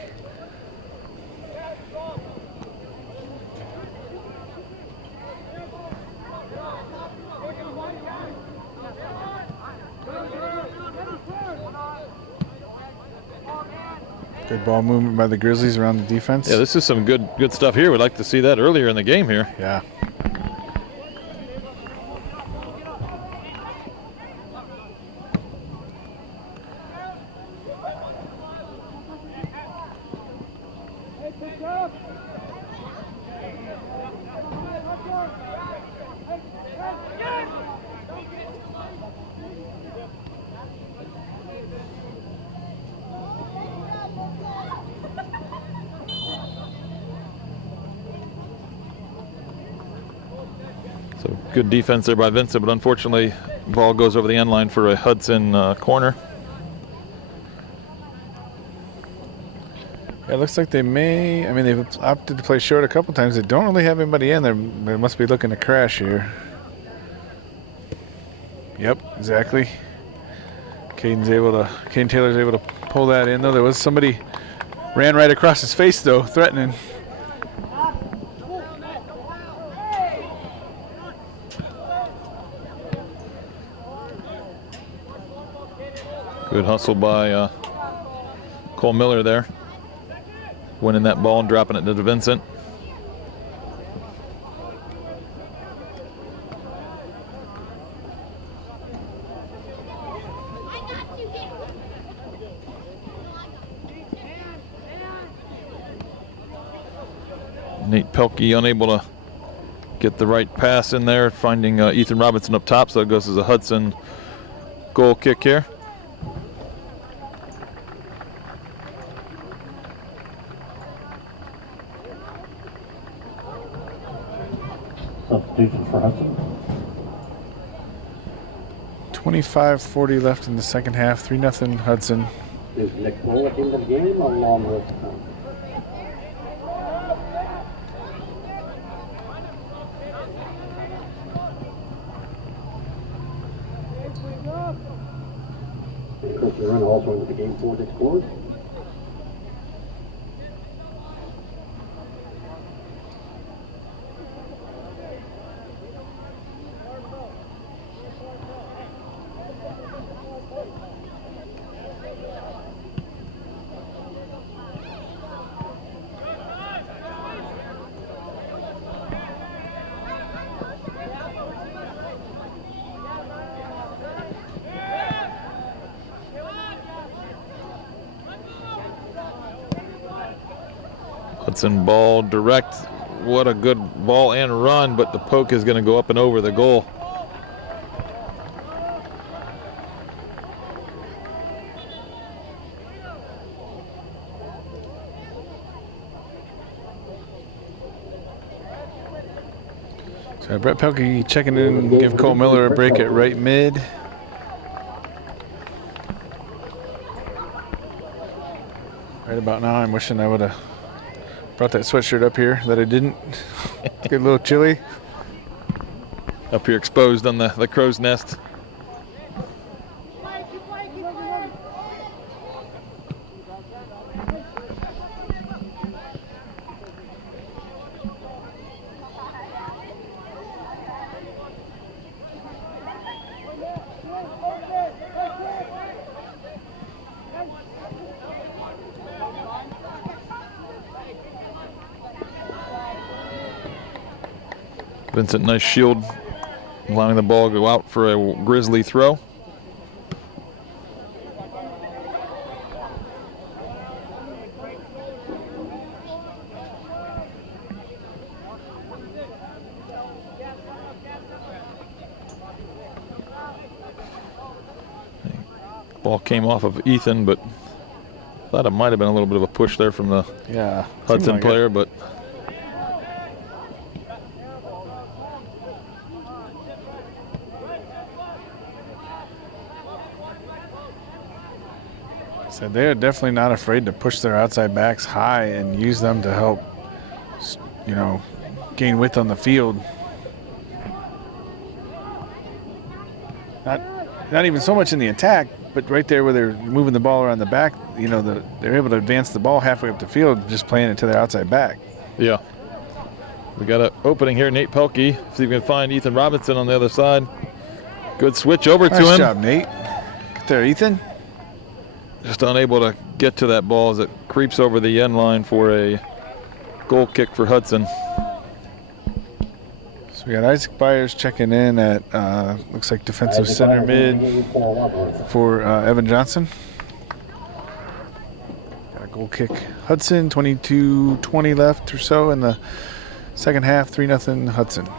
Good ball movement by the Grizzlies around the defense. Yeah, this is some good stuff here. We'd like to see that earlier in the game here. Yeah. So good defense there by Vincent, but unfortunately, ball goes over the end line for a Hudson corner. Yeah, it looks like they may. I mean, they've opted to play short a couple times. They don't really have anybody in there. They must be looking to crash here. Yep, exactly. Caden Taylor's able to pull that in, though. There was somebody ran right across his face, though, threatening. Good hustle by Cole Miller there, winning that ball and dropping it to Vincent. Nate Pelkey unable to get the right pass in there, finding Ethan Robinson up top, so it goes as a Hudson goal kick here. Substitution for Hudson. 25:40 left in the second half. 3-0 Hudson. Is Nick Bullock into the game along with Christian Run also into the game for the Explorers. Hudson ball direct. What a good ball and run, but the poke is going to go up and over the goal. So Brett Pelkey checking in, give Cole Miller a break at right mid. Right about now, I'm wishing I would have brought that sweatshirt up here that I didn't. Get a little chilly. Up here exposed on the crow's nest. Vincent, nice shield, allowing the ball to go out for a Grizzly throw. Ball came off of Ethan, but thought it might have been a little bit of a push there from the Hudson player, but so they're definitely not afraid to push their outside backs high and use them to help, gain width on the field. Not even so much in the attack, but right there where they're moving the ball around the back, they're able to advance the ball halfway up the field, just playing it to their outside back. Yeah. We got an opening here, Nate Pelkey. See if we can find Ethan Robinson on the other side. Good switch over to him. Nice job, Nate. Get there, Ethan. Just unable to get to that ball as it creeps over the end line for a goal kick for Hudson. So we got Isaac Byers checking in at, looks like defensive center mid for Evan Johnson. Got a goal kick. Hudson, 22-20 left or so in the second half, 3-0 Hudson.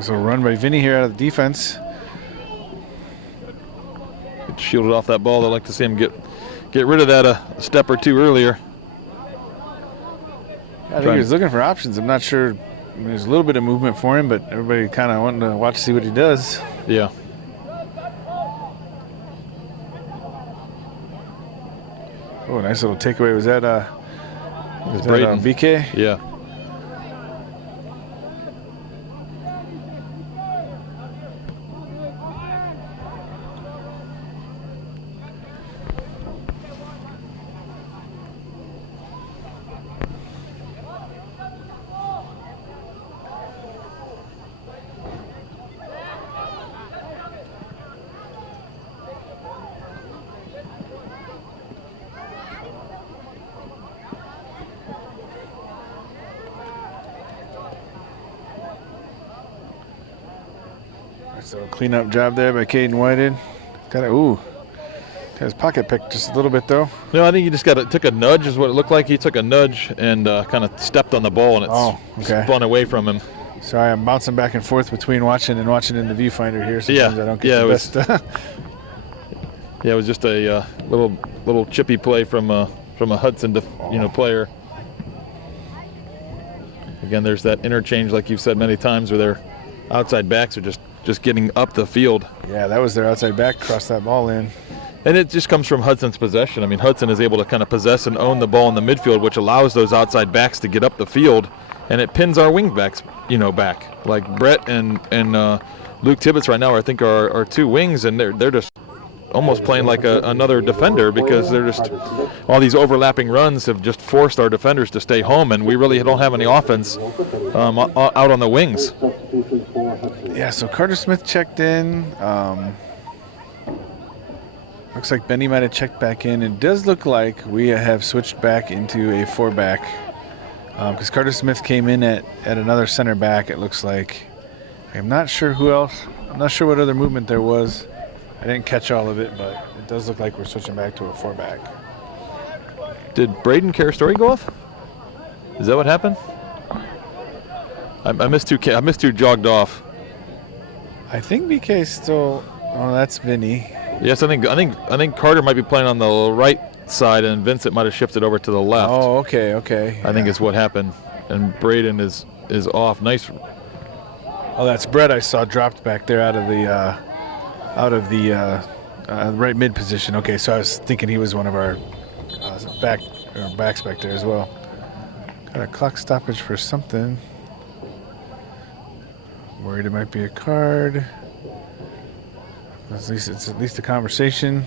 So run by Vinny here out of the defense. Shielded off that ball. I'd like to see him get rid of that a step or two earlier. I think he was looking for options. I'm not sure. There's a little bit of movement for him, but everybody kind of wanting to watch to see what he does. Yeah. Oh, nice little takeaway. Was that Braden. VK? Yeah. So cleanup job there by Caden Whited. Got his pocket picked just a little bit though. No, I think he just took a nudge is what it looked like. He took a nudge and kind of stepped on the ball and it spun away from him. Sorry, I'm bouncing back and forth between watching in the viewfinder here. Sometimes I don't get the best. Yeah, it was just a little chippy play from a Hudson player. Again, there's that interchange, like you've said many times, where their outside backs are just getting up the field. Yeah, that was their outside back, crossed that ball in. And it just comes from Hudson's possession. I mean, Hudson is able to kind of possess and own the ball in the midfield, which allows those outside backs to get up the field, and it pins our wing backs, back. Like Brett and Luke Tibbetts right now, I think, are two wings, and they're just almost playing like another defender, because they're just all these overlapping runs have just forced our defenders to stay home, and we really don't have any offense out on the wings. Yeah, so Carter Smith checked in. Looks like Benny might have checked back in. It does look like we have switched back into a 4-back, because Carter Smith came in at another center back, it looks like. I'm not sure who else. I'm not sure what other movement there was. I didn't catch all of it, but it does look like we're switching back to a 4-back. Did Braden Carastori go off? Is that what happened? I missed two. I missed two jogged off. I think BK's still. Oh, that's Vinny. Yes, I think Carter might be playing on the right side, and Vincent might have shifted over to the left. Oh, okay. I think it's what happened, and Braden is off. Nice. Oh, that's Brett. I saw dropped back there out of the right mid position. Okay, so I was thinking he was one of our backs back there as well. Got a clock stoppage for something. Worried it might be a card. It's at least a conversation.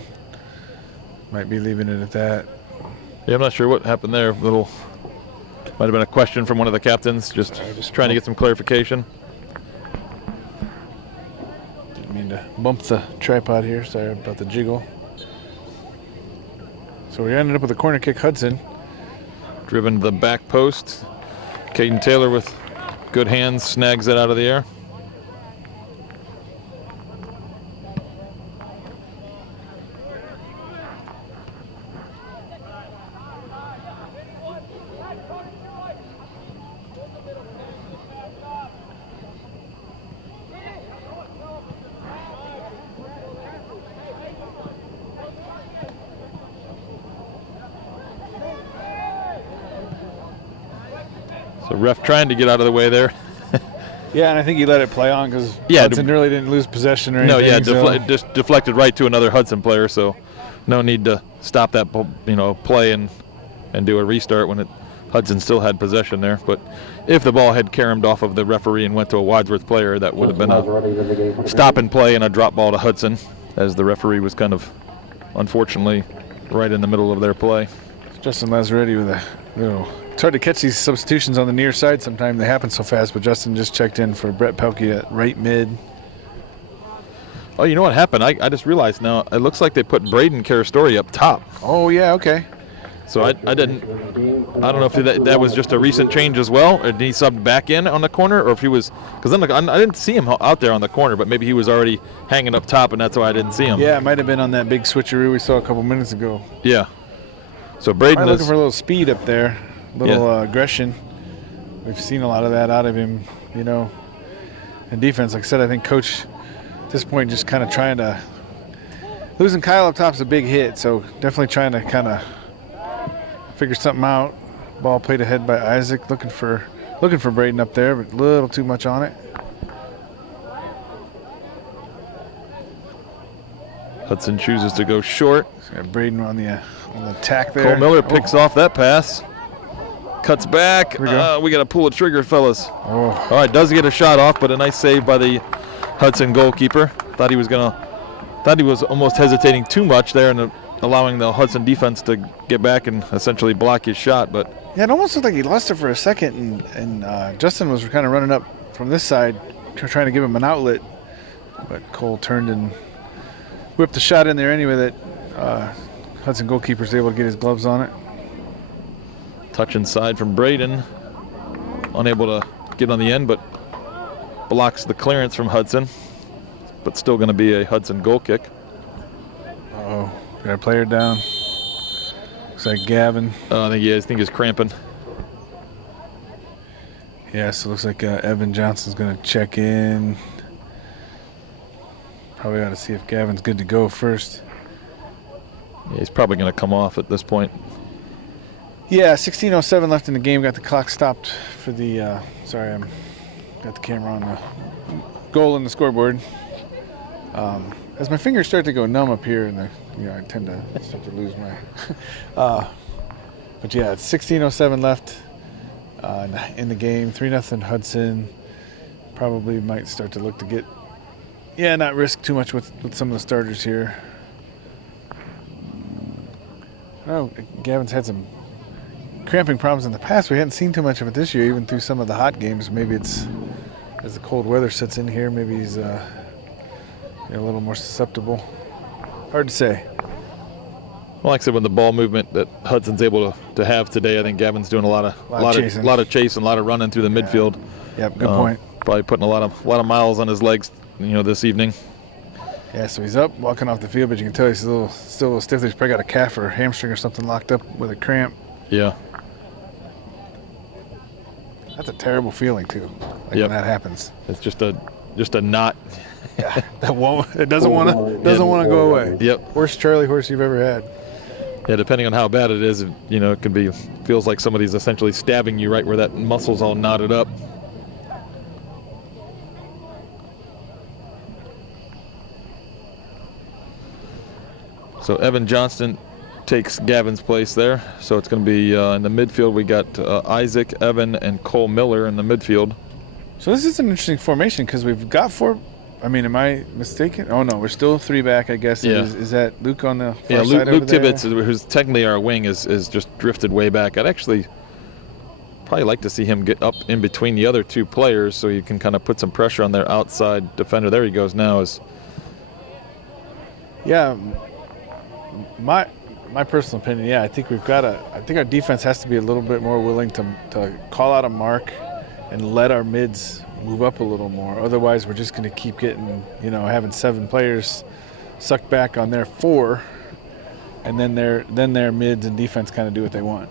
Might be leaving it at that. Yeah, I'm not sure what happened there. Might have been a question from one of the captains, just trying to get some clarification. Didn't mean to bump the tripod here. Sorry about the jiggle. So we ended up with a corner kick, Hudson. Driven to the back post. Caden Taylor with good hands snags it out of the air. So ref trying to get out of the way there. Yeah, and I think he let it play on because Hudson really didn't lose possession or anything. No, yeah, just deflected right to another Hudson player, so no need to stop that play and do a restart when Hudson still had possession there. But if the ball had caromed off of the referee and went to a Wadsworth player, that would have been a stop and play and a drop ball to Hudson, as the referee was kind of, unfortunately, right in the middle of their play. Justin Lazaretti with a little. It's hard to catch these substitutions on the near side sometimes. They happen so fast, but Justin just checked in for Brett Pelkey at right mid. Oh, you know what happened? I just realized now. It looks like they put Braden Carastori up top. Oh, yeah, okay. So I don't know if that was just a recent change as well, or did he sub back in on the corner, or if he was, because I didn't see him out there on the corner, but maybe he was already hanging up top, and that's why I didn't see him. Yeah, it might have been on that big switcheroo we saw a couple minutes ago. Yeah. So Braden looking for a little speed up there, aggression. We've seen a lot of that out of him, in defense. Like I said, I think Coach at this point just kind of trying to losing Kyle up top's a big hit, so definitely trying to kind of figure something out. Ball played ahead by Isaac, looking for Braden up there, but a little too much on it. Hudson chooses to go short. Got Braden on the attack there. Cole Miller picks off that pass. Cuts back. We got to pull a trigger, fellas. Oh. All right, does get a shot off, but a nice save by the Hudson goalkeeper. Thought he was almost hesitating too much there and allowing the Hudson defense to get back and essentially block his shot. But yeah, it almost looked like he lost it for a second, and Justin was kind of running up from this side, trying to give him an outlet. But Cole turned and whipped the shot in there anyway that Hudson goalkeeper's able to get his gloves on it. Touch inside from Braden. Unable to get on the end, but blocks the clearance from Hudson. But still going to be a Hudson goal kick. Uh-oh. Got a player down. Looks like Gavin. I think he's cramping. Yeah, so it looks like Evan Johnson's going to check in. Probably ought to see if Gavin's good to go first. Yeah, he's probably going to come off at this point. Yeah, 16:07 left in the game. Got the clock stopped for the. Got the camera on the goal in the scoreboard. As my fingers start to go numb up here, and I tend to start to lose my. But yeah, it's 16:07 left in the game. 3-0 Hudson. Probably might start to look to get. Yeah, not risk too much with some of the starters here. Oh, Gavin's had some cramping problems in the past. We hadn't seen too much of it this year, even through some of the hot games. Maybe it's as the cold weather sets in here, maybe he's a little more susceptible. Hard to say. Well, like I said, with the ball movement that Hudson's able to have today, I think Gavin's doing a lot of chasing, a lot of running through the midfield. Yep, good point. Probably putting a lot of miles on his legs, this evening. Yeah, so he's up, walking off the field, but you can tell he's still a little stiff. He's probably got a calf or a hamstring or something locked up with a cramp. Yeah. That's a terrible feeling too. When that happens. It's just a knot. Yeah, it doesn't want to go away. Yep. Worst Charlie horse you've ever had. Yeah, depending on how bad it is, it feels like somebody's essentially stabbing you right where that muscle's all knotted up. So Evan Johnston takes Gavin's place there. So it's going to be in the midfield. We got Isaac, Evan, and Cole Miller in the midfield. So this is an interesting formation because we've got four. I mean, am I mistaken? Oh no, we're still three back. I guess. Yeah. Is that Luke on the far side Luke over there? Tibbetts, who's technically our wing, is just drifted way back. I'd actually probably like to see him get up in between the other two players so you can kind of put some pressure on their outside defender. There he goes now. Yeah. My personal opinion, I think I think our defense has to be a little bit more willing to call out a mark and let our mids move up a little more. Otherwise, we're just going to keep getting, having 7 players sucked back on their 4, and then their mids and defense kind of do what they want.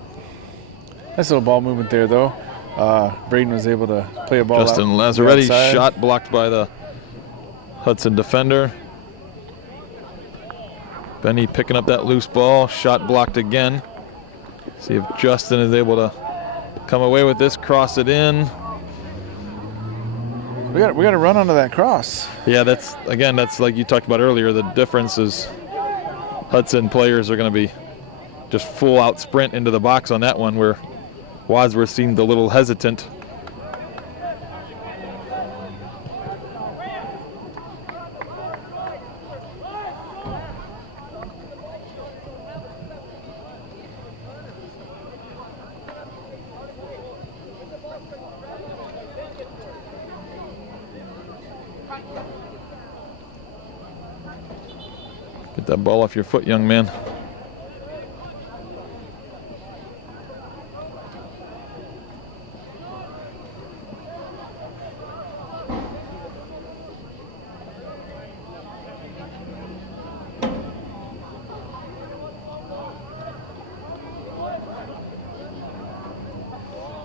Nice little ball movement there, though. Braden was able to play a ball Justin out Lazaretti, outside. shot blocked by the Hudson defender. Benny picking up that loose ball, shot blocked again. See if Justin is able to come away with this, cross it in. We got to run onto that cross. Yeah, that's like you talked about earlier. The difference is Hudson players are going to be just full out sprint into the box on that one, where Wadsworth seemed a little hesitant. Get that ball off your foot, young man.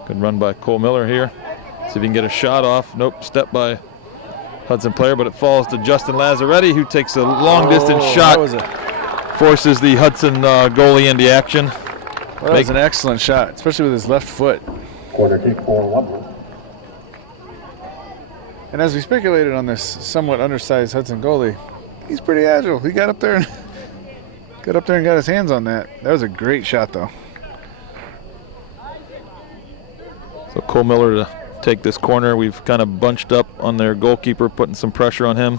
Good run by Cole Miller here. See if he can get a shot off. Nope, step by Hudson player, but it falls to Justin Lazaretti, who takes a long-distance shot, forces the Hudson goalie into action. Well, that was an excellent shot, especially with his left foot. Quarter kick for Wadsworth. And as we speculated on this somewhat undersized Hudson goalie, he's pretty agile. He got up there and got his hands on that. That was a great shot, though. So Cole Miller to take this corner. We've kind of bunched up on their goalkeeper, putting some pressure on him.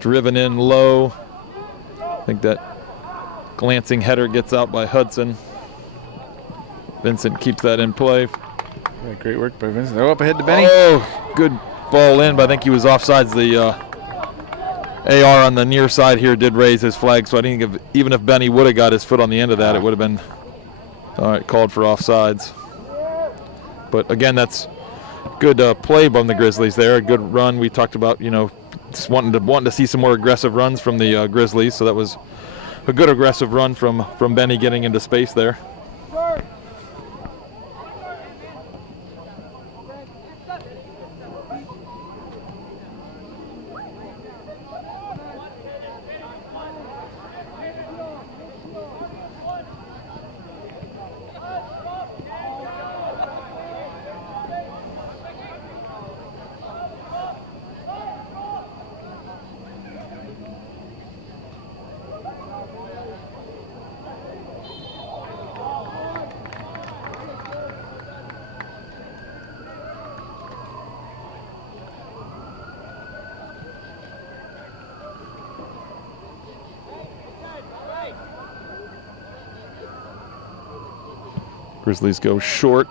Driven in low. I think that glancing header gets out by Hudson. Vincent keeps that in play. Yeah, great work by Vincent. They're up ahead to Benny. Oh, good ball in, but I think he was offsides. The AR on the near side here did raise his flag, so I think even if Benny would have got his foot on the end of that, it would have been called for offsides. But again, that's good play by the Grizzlies there. A good run. We talked about, just wanting to see some more aggressive runs from the Grizzlies. So that was a good aggressive run from Benny getting into space there. Grizzlies go short.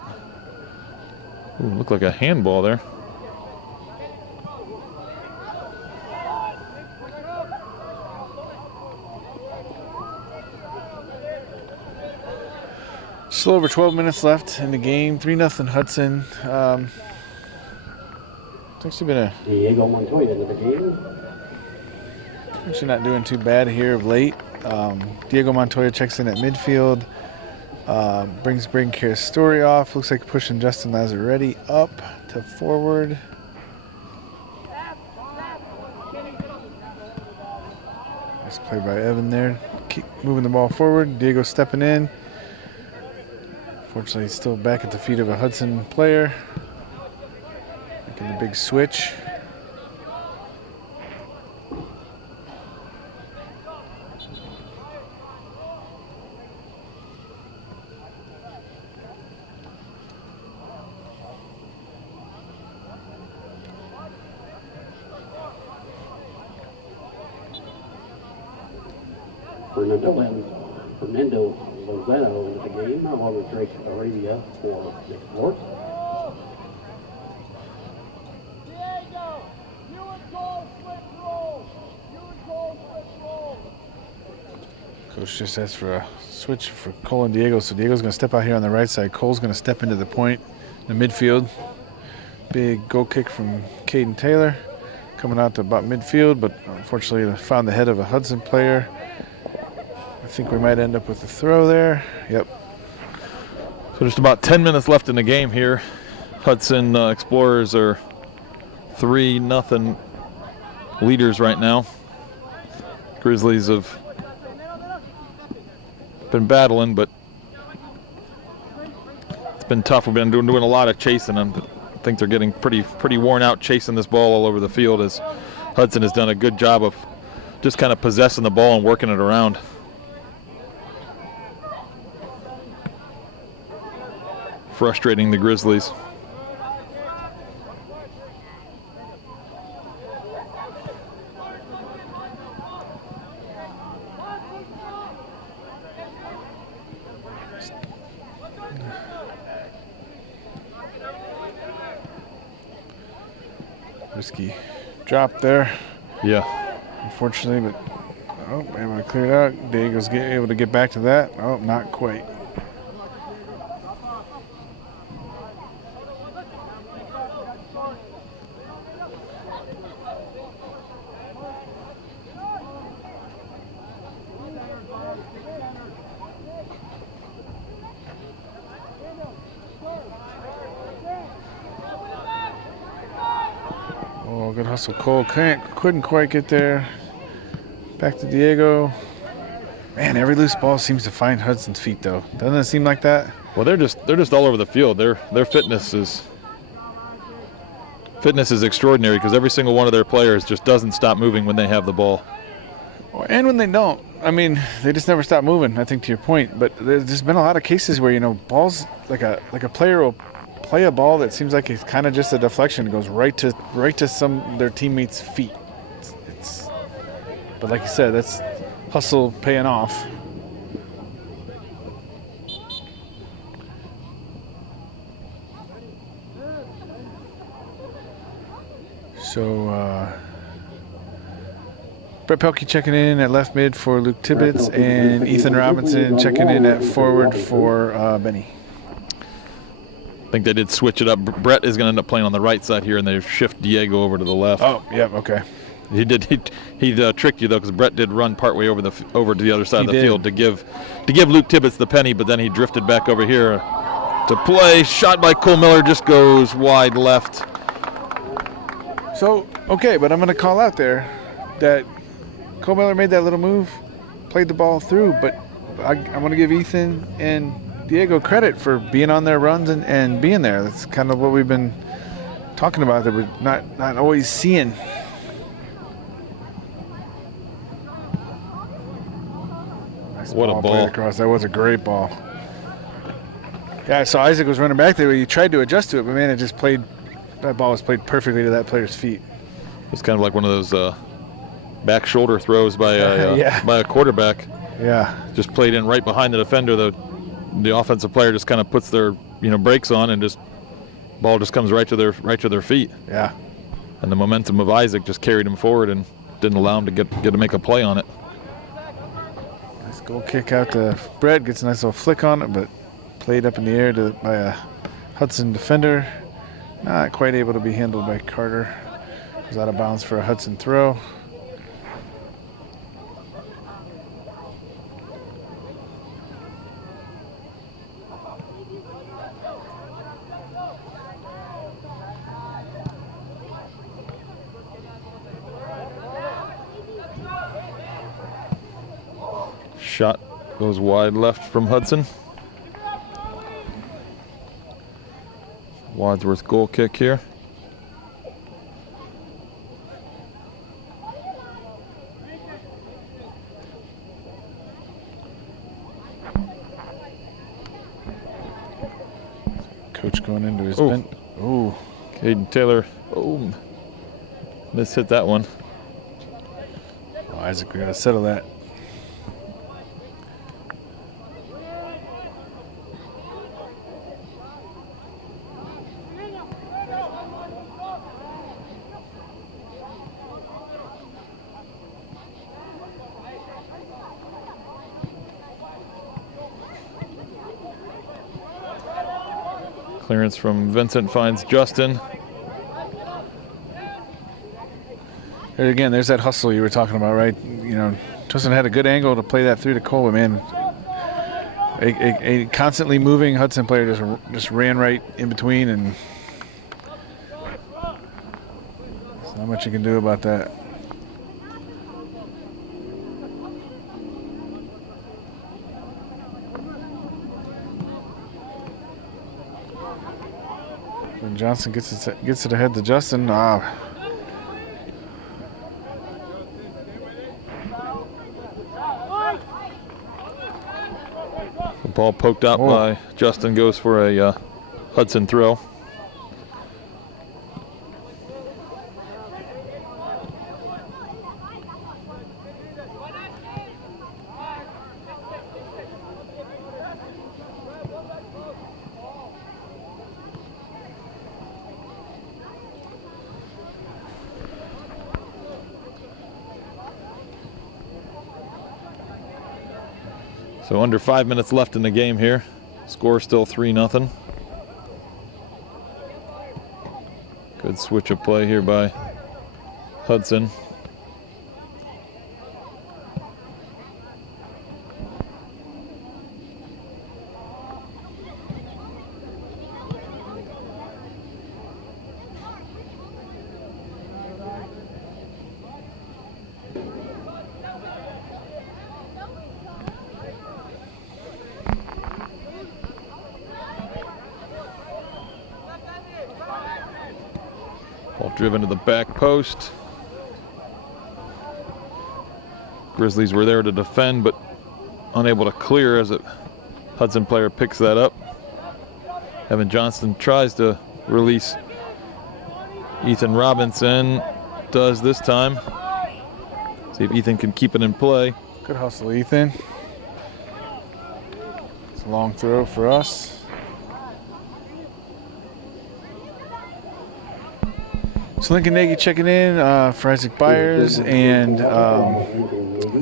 Ooh, looked like a handball there. Just a little over 12 minutes left in the game. 3-0 Hudson. It's actually been Diego Montoya into the game. actually not doing too bad here of late. Diego Montoya checks in at midfield. Brings Story off. Looks like pushing Justin Lazzaretti up to forward. Nice play by Evan there. Keep moving the ball forward. Diego stepping in. Fortunately, he's still back at the feet of a Hudson player. Making the big switch. Fernando Lozano into the game, along with Drake Arabia for the Explorers. Coach just asked for a switch for Cole and Diego, so Diego's going to step out here on the right side. Cole's going to step into the point in the midfield. Big goal kick from Caden Taylor, coming out to about midfield, but unfortunately found the head of a Hudson player. I think we might end up with a throw there. Yep. So just about 10 minutes left in the game here. Hudson Explorers are 3-0 leaders right now. Grizzlies have been battling, but it's been tough. We've been doing a lot of chasing them. I think they're getting pretty worn out chasing this ball all over the field, as Hudson has done a good job of just kind of possessing the ball and working it around. Frustrating the Grizzlies. Risky drop there. Yeah. Unfortunately, but able to clear it out. Diego's able to get back to that. Oh, not quite. Oh, good hustle. Cole couldn't quite get there. Back to Diego. Man, every loose ball seems to find Hudson's feet, though. Doesn't it seem like that? Well, they're just all over the field. Their fitness is extraordinary, because every single one of their players just doesn't stop moving when they have the ball. And when they don't, I mean, they just never stop moving. I think, to your point, but there's been a lot of cases where, balls like a player will play a ball that seems like it's kind of just a deflection. It goes right to some of their teammates' feet. But like you said, that's hustle paying off. So Brett Pelkey checking in at left mid for Luke Tibbetts, and Ethan Robinson checking in at forward for Benny. I think they did switch it up. Brett is going to end up playing on the right side here, and they shift Diego over to the left. Oh, yep, okay. He tricked you, though, because Brett did run partway over to the other side of the field to give Luke Tibbetts the penny, but then he drifted back over here to play. Shot by Cole Miller just goes wide left. So, okay, but I'm going to call out there that Cole Miller made that little move, played the ball through, but I want to give Ethan and Diego credit for being on their runs and being there. That's kind of what we've been talking about, that we're not always seeing. Nice what a ball. Across. That was a great ball. Yeah, so Isaac was running back there. He tried to adjust to it, but man, that ball was played perfectly to that player's feet. It's kind of like one of those back shoulder throws by a quarterback. Yeah. Just played in right behind the defender, though. the offensive player just kind of puts their brakes on, and just ball just comes right to their feet. Yeah. And the momentum of Isaac just carried him forward and didn't allow him to get to make a play on it. Nice goal kick out to Brett. Gets a nice little flick on it, but played up in the air by a Hudson defender. Not quite able to be handled by Carter. Goes out of bounds for a Hudson throw. Shot goes wide left from Hudson. Wadsworth goal kick here. Coach going into his bench. Ooh. Caden Taylor. Oh, mishit that one. Oh, Isaac, we got to settle that. Clearance from Vincent finds Justin. There again, there's that hustle you were talking about, right? Justin had a good angle to play that through to Cole, but man, a constantly moving Hudson player just ran right in between, and there's not much you can do about that. When Johnson gets it ahead to Justin. The ball poked out by Justin, goes for a Hudson throw. So under 5 minutes left in the game here. Score still 3-0. Good switch of play here by Hudson. Ball driven to the back post. Grizzlies were there to defend, but unable to clear as a Hudson player picks that up. Evan Johnston tries to release Ethan Robinson. Does this time. See if Ethan can keep it in play. Good hustle, Ethan. It's a long throw for us. So Lincoln Nagy checking in for Isaac Byers, and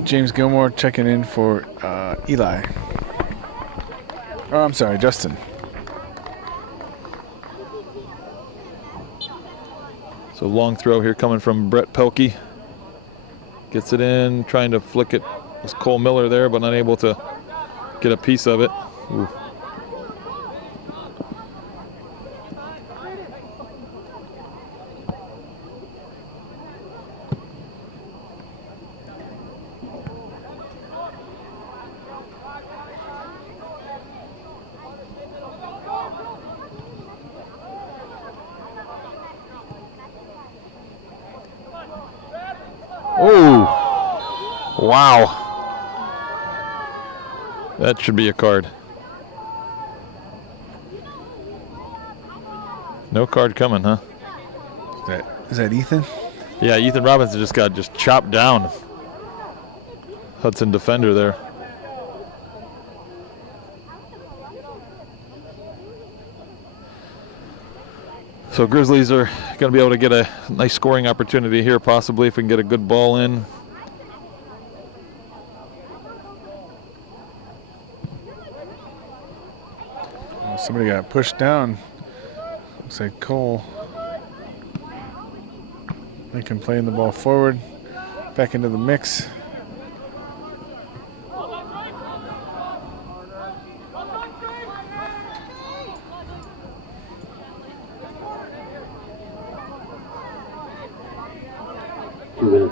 James Gilmore checking in for Eli. Oh, I'm sorry, Justin. So long throw here coming from Brett Pelkey. Gets it in, trying to flick it. Was Cole Miller there, but unable to get a piece of it. Ooh. Oh, wow. That should be a card. No card coming, huh? Is that Ethan? Yeah, Ethan Robinson just got chopped down. Hudson defender there. So Grizzlies are going to be able to get a nice scoring opportunity here, possibly, if we can get a good ball in. Somebody got pushed down. Looks like Cole. Lincoln playing the ball forward, back into the mix.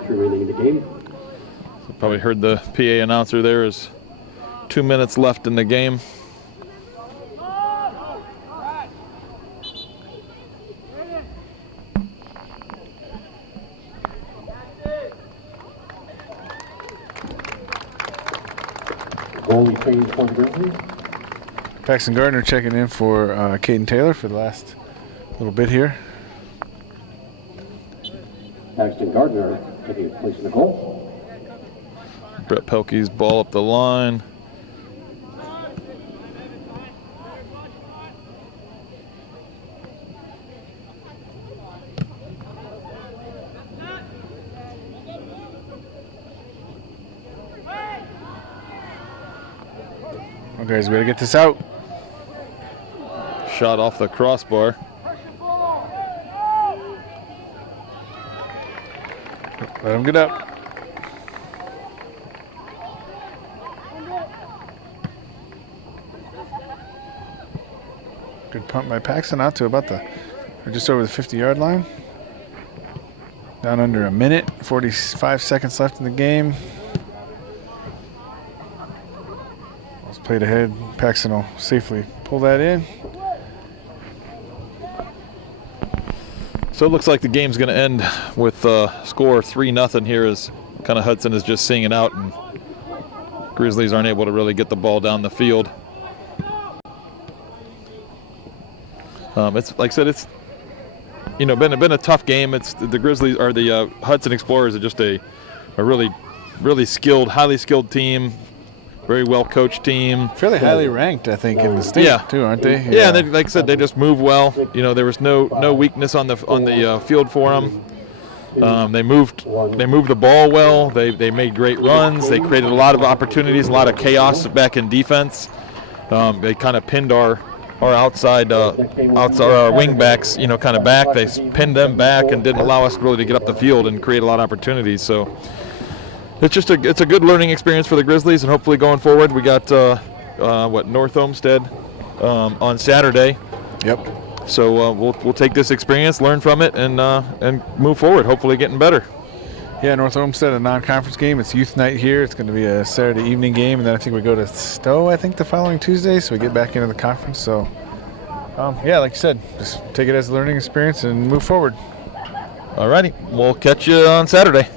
Remaining in the game. So probably heard the PA announcer there is 2 minutes left in the game. Goalie change for the Grizzlies. Paxton Gardner checking in for Caden Taylor for the last little bit here. Paxton Gardner taking his place in the goal. Brett Pelkey's ball up the line. Okay, guys, we gotta get this out. Shot off the crossbar. Let him get up. Good punt by Paxton out to about or just over the 50-yard line. Down under a minute, 45 seconds left in the game. Let's play it ahead. Paxton will safely pull that in. So it looks like the game's going to end with score 3-0 here, as kind of Hudson is just seeing it out, and Grizzlies aren't able to really get the ball down the field. It's like I said, it's been a tough game. It's the Grizzlies or the Hudson Explorers are just a really skilled, highly skilled team. Very well coached team. Fairly highly ranked, I think, in the state too, aren't they? Yeah, and they, like I said, they just move well. There was no weakness on the field for them. They moved the ball well. They made great runs. They created a lot of opportunities, a lot of chaos back in defense. They kind of pinned our outside our wing backs, kind of back. They pinned them back and didn't allow us really to get up the field and create a lot of opportunities. So it's just a good learning experience for the Grizzlies, and hopefully going forward, we got North Olmsted on Saturday. Yep. So we'll take this experience, learn from it, and move forward. Hopefully, getting better. Yeah, North Olmsted, a non-conference game. It's youth night here. It's going to be a Saturday evening game, and then I think we go to Stowe, I think, the following Tuesday, so we get back into the conference. So, yeah, like you said, just take it as a learning experience and move forward. All righty. We'll catch you on Saturday.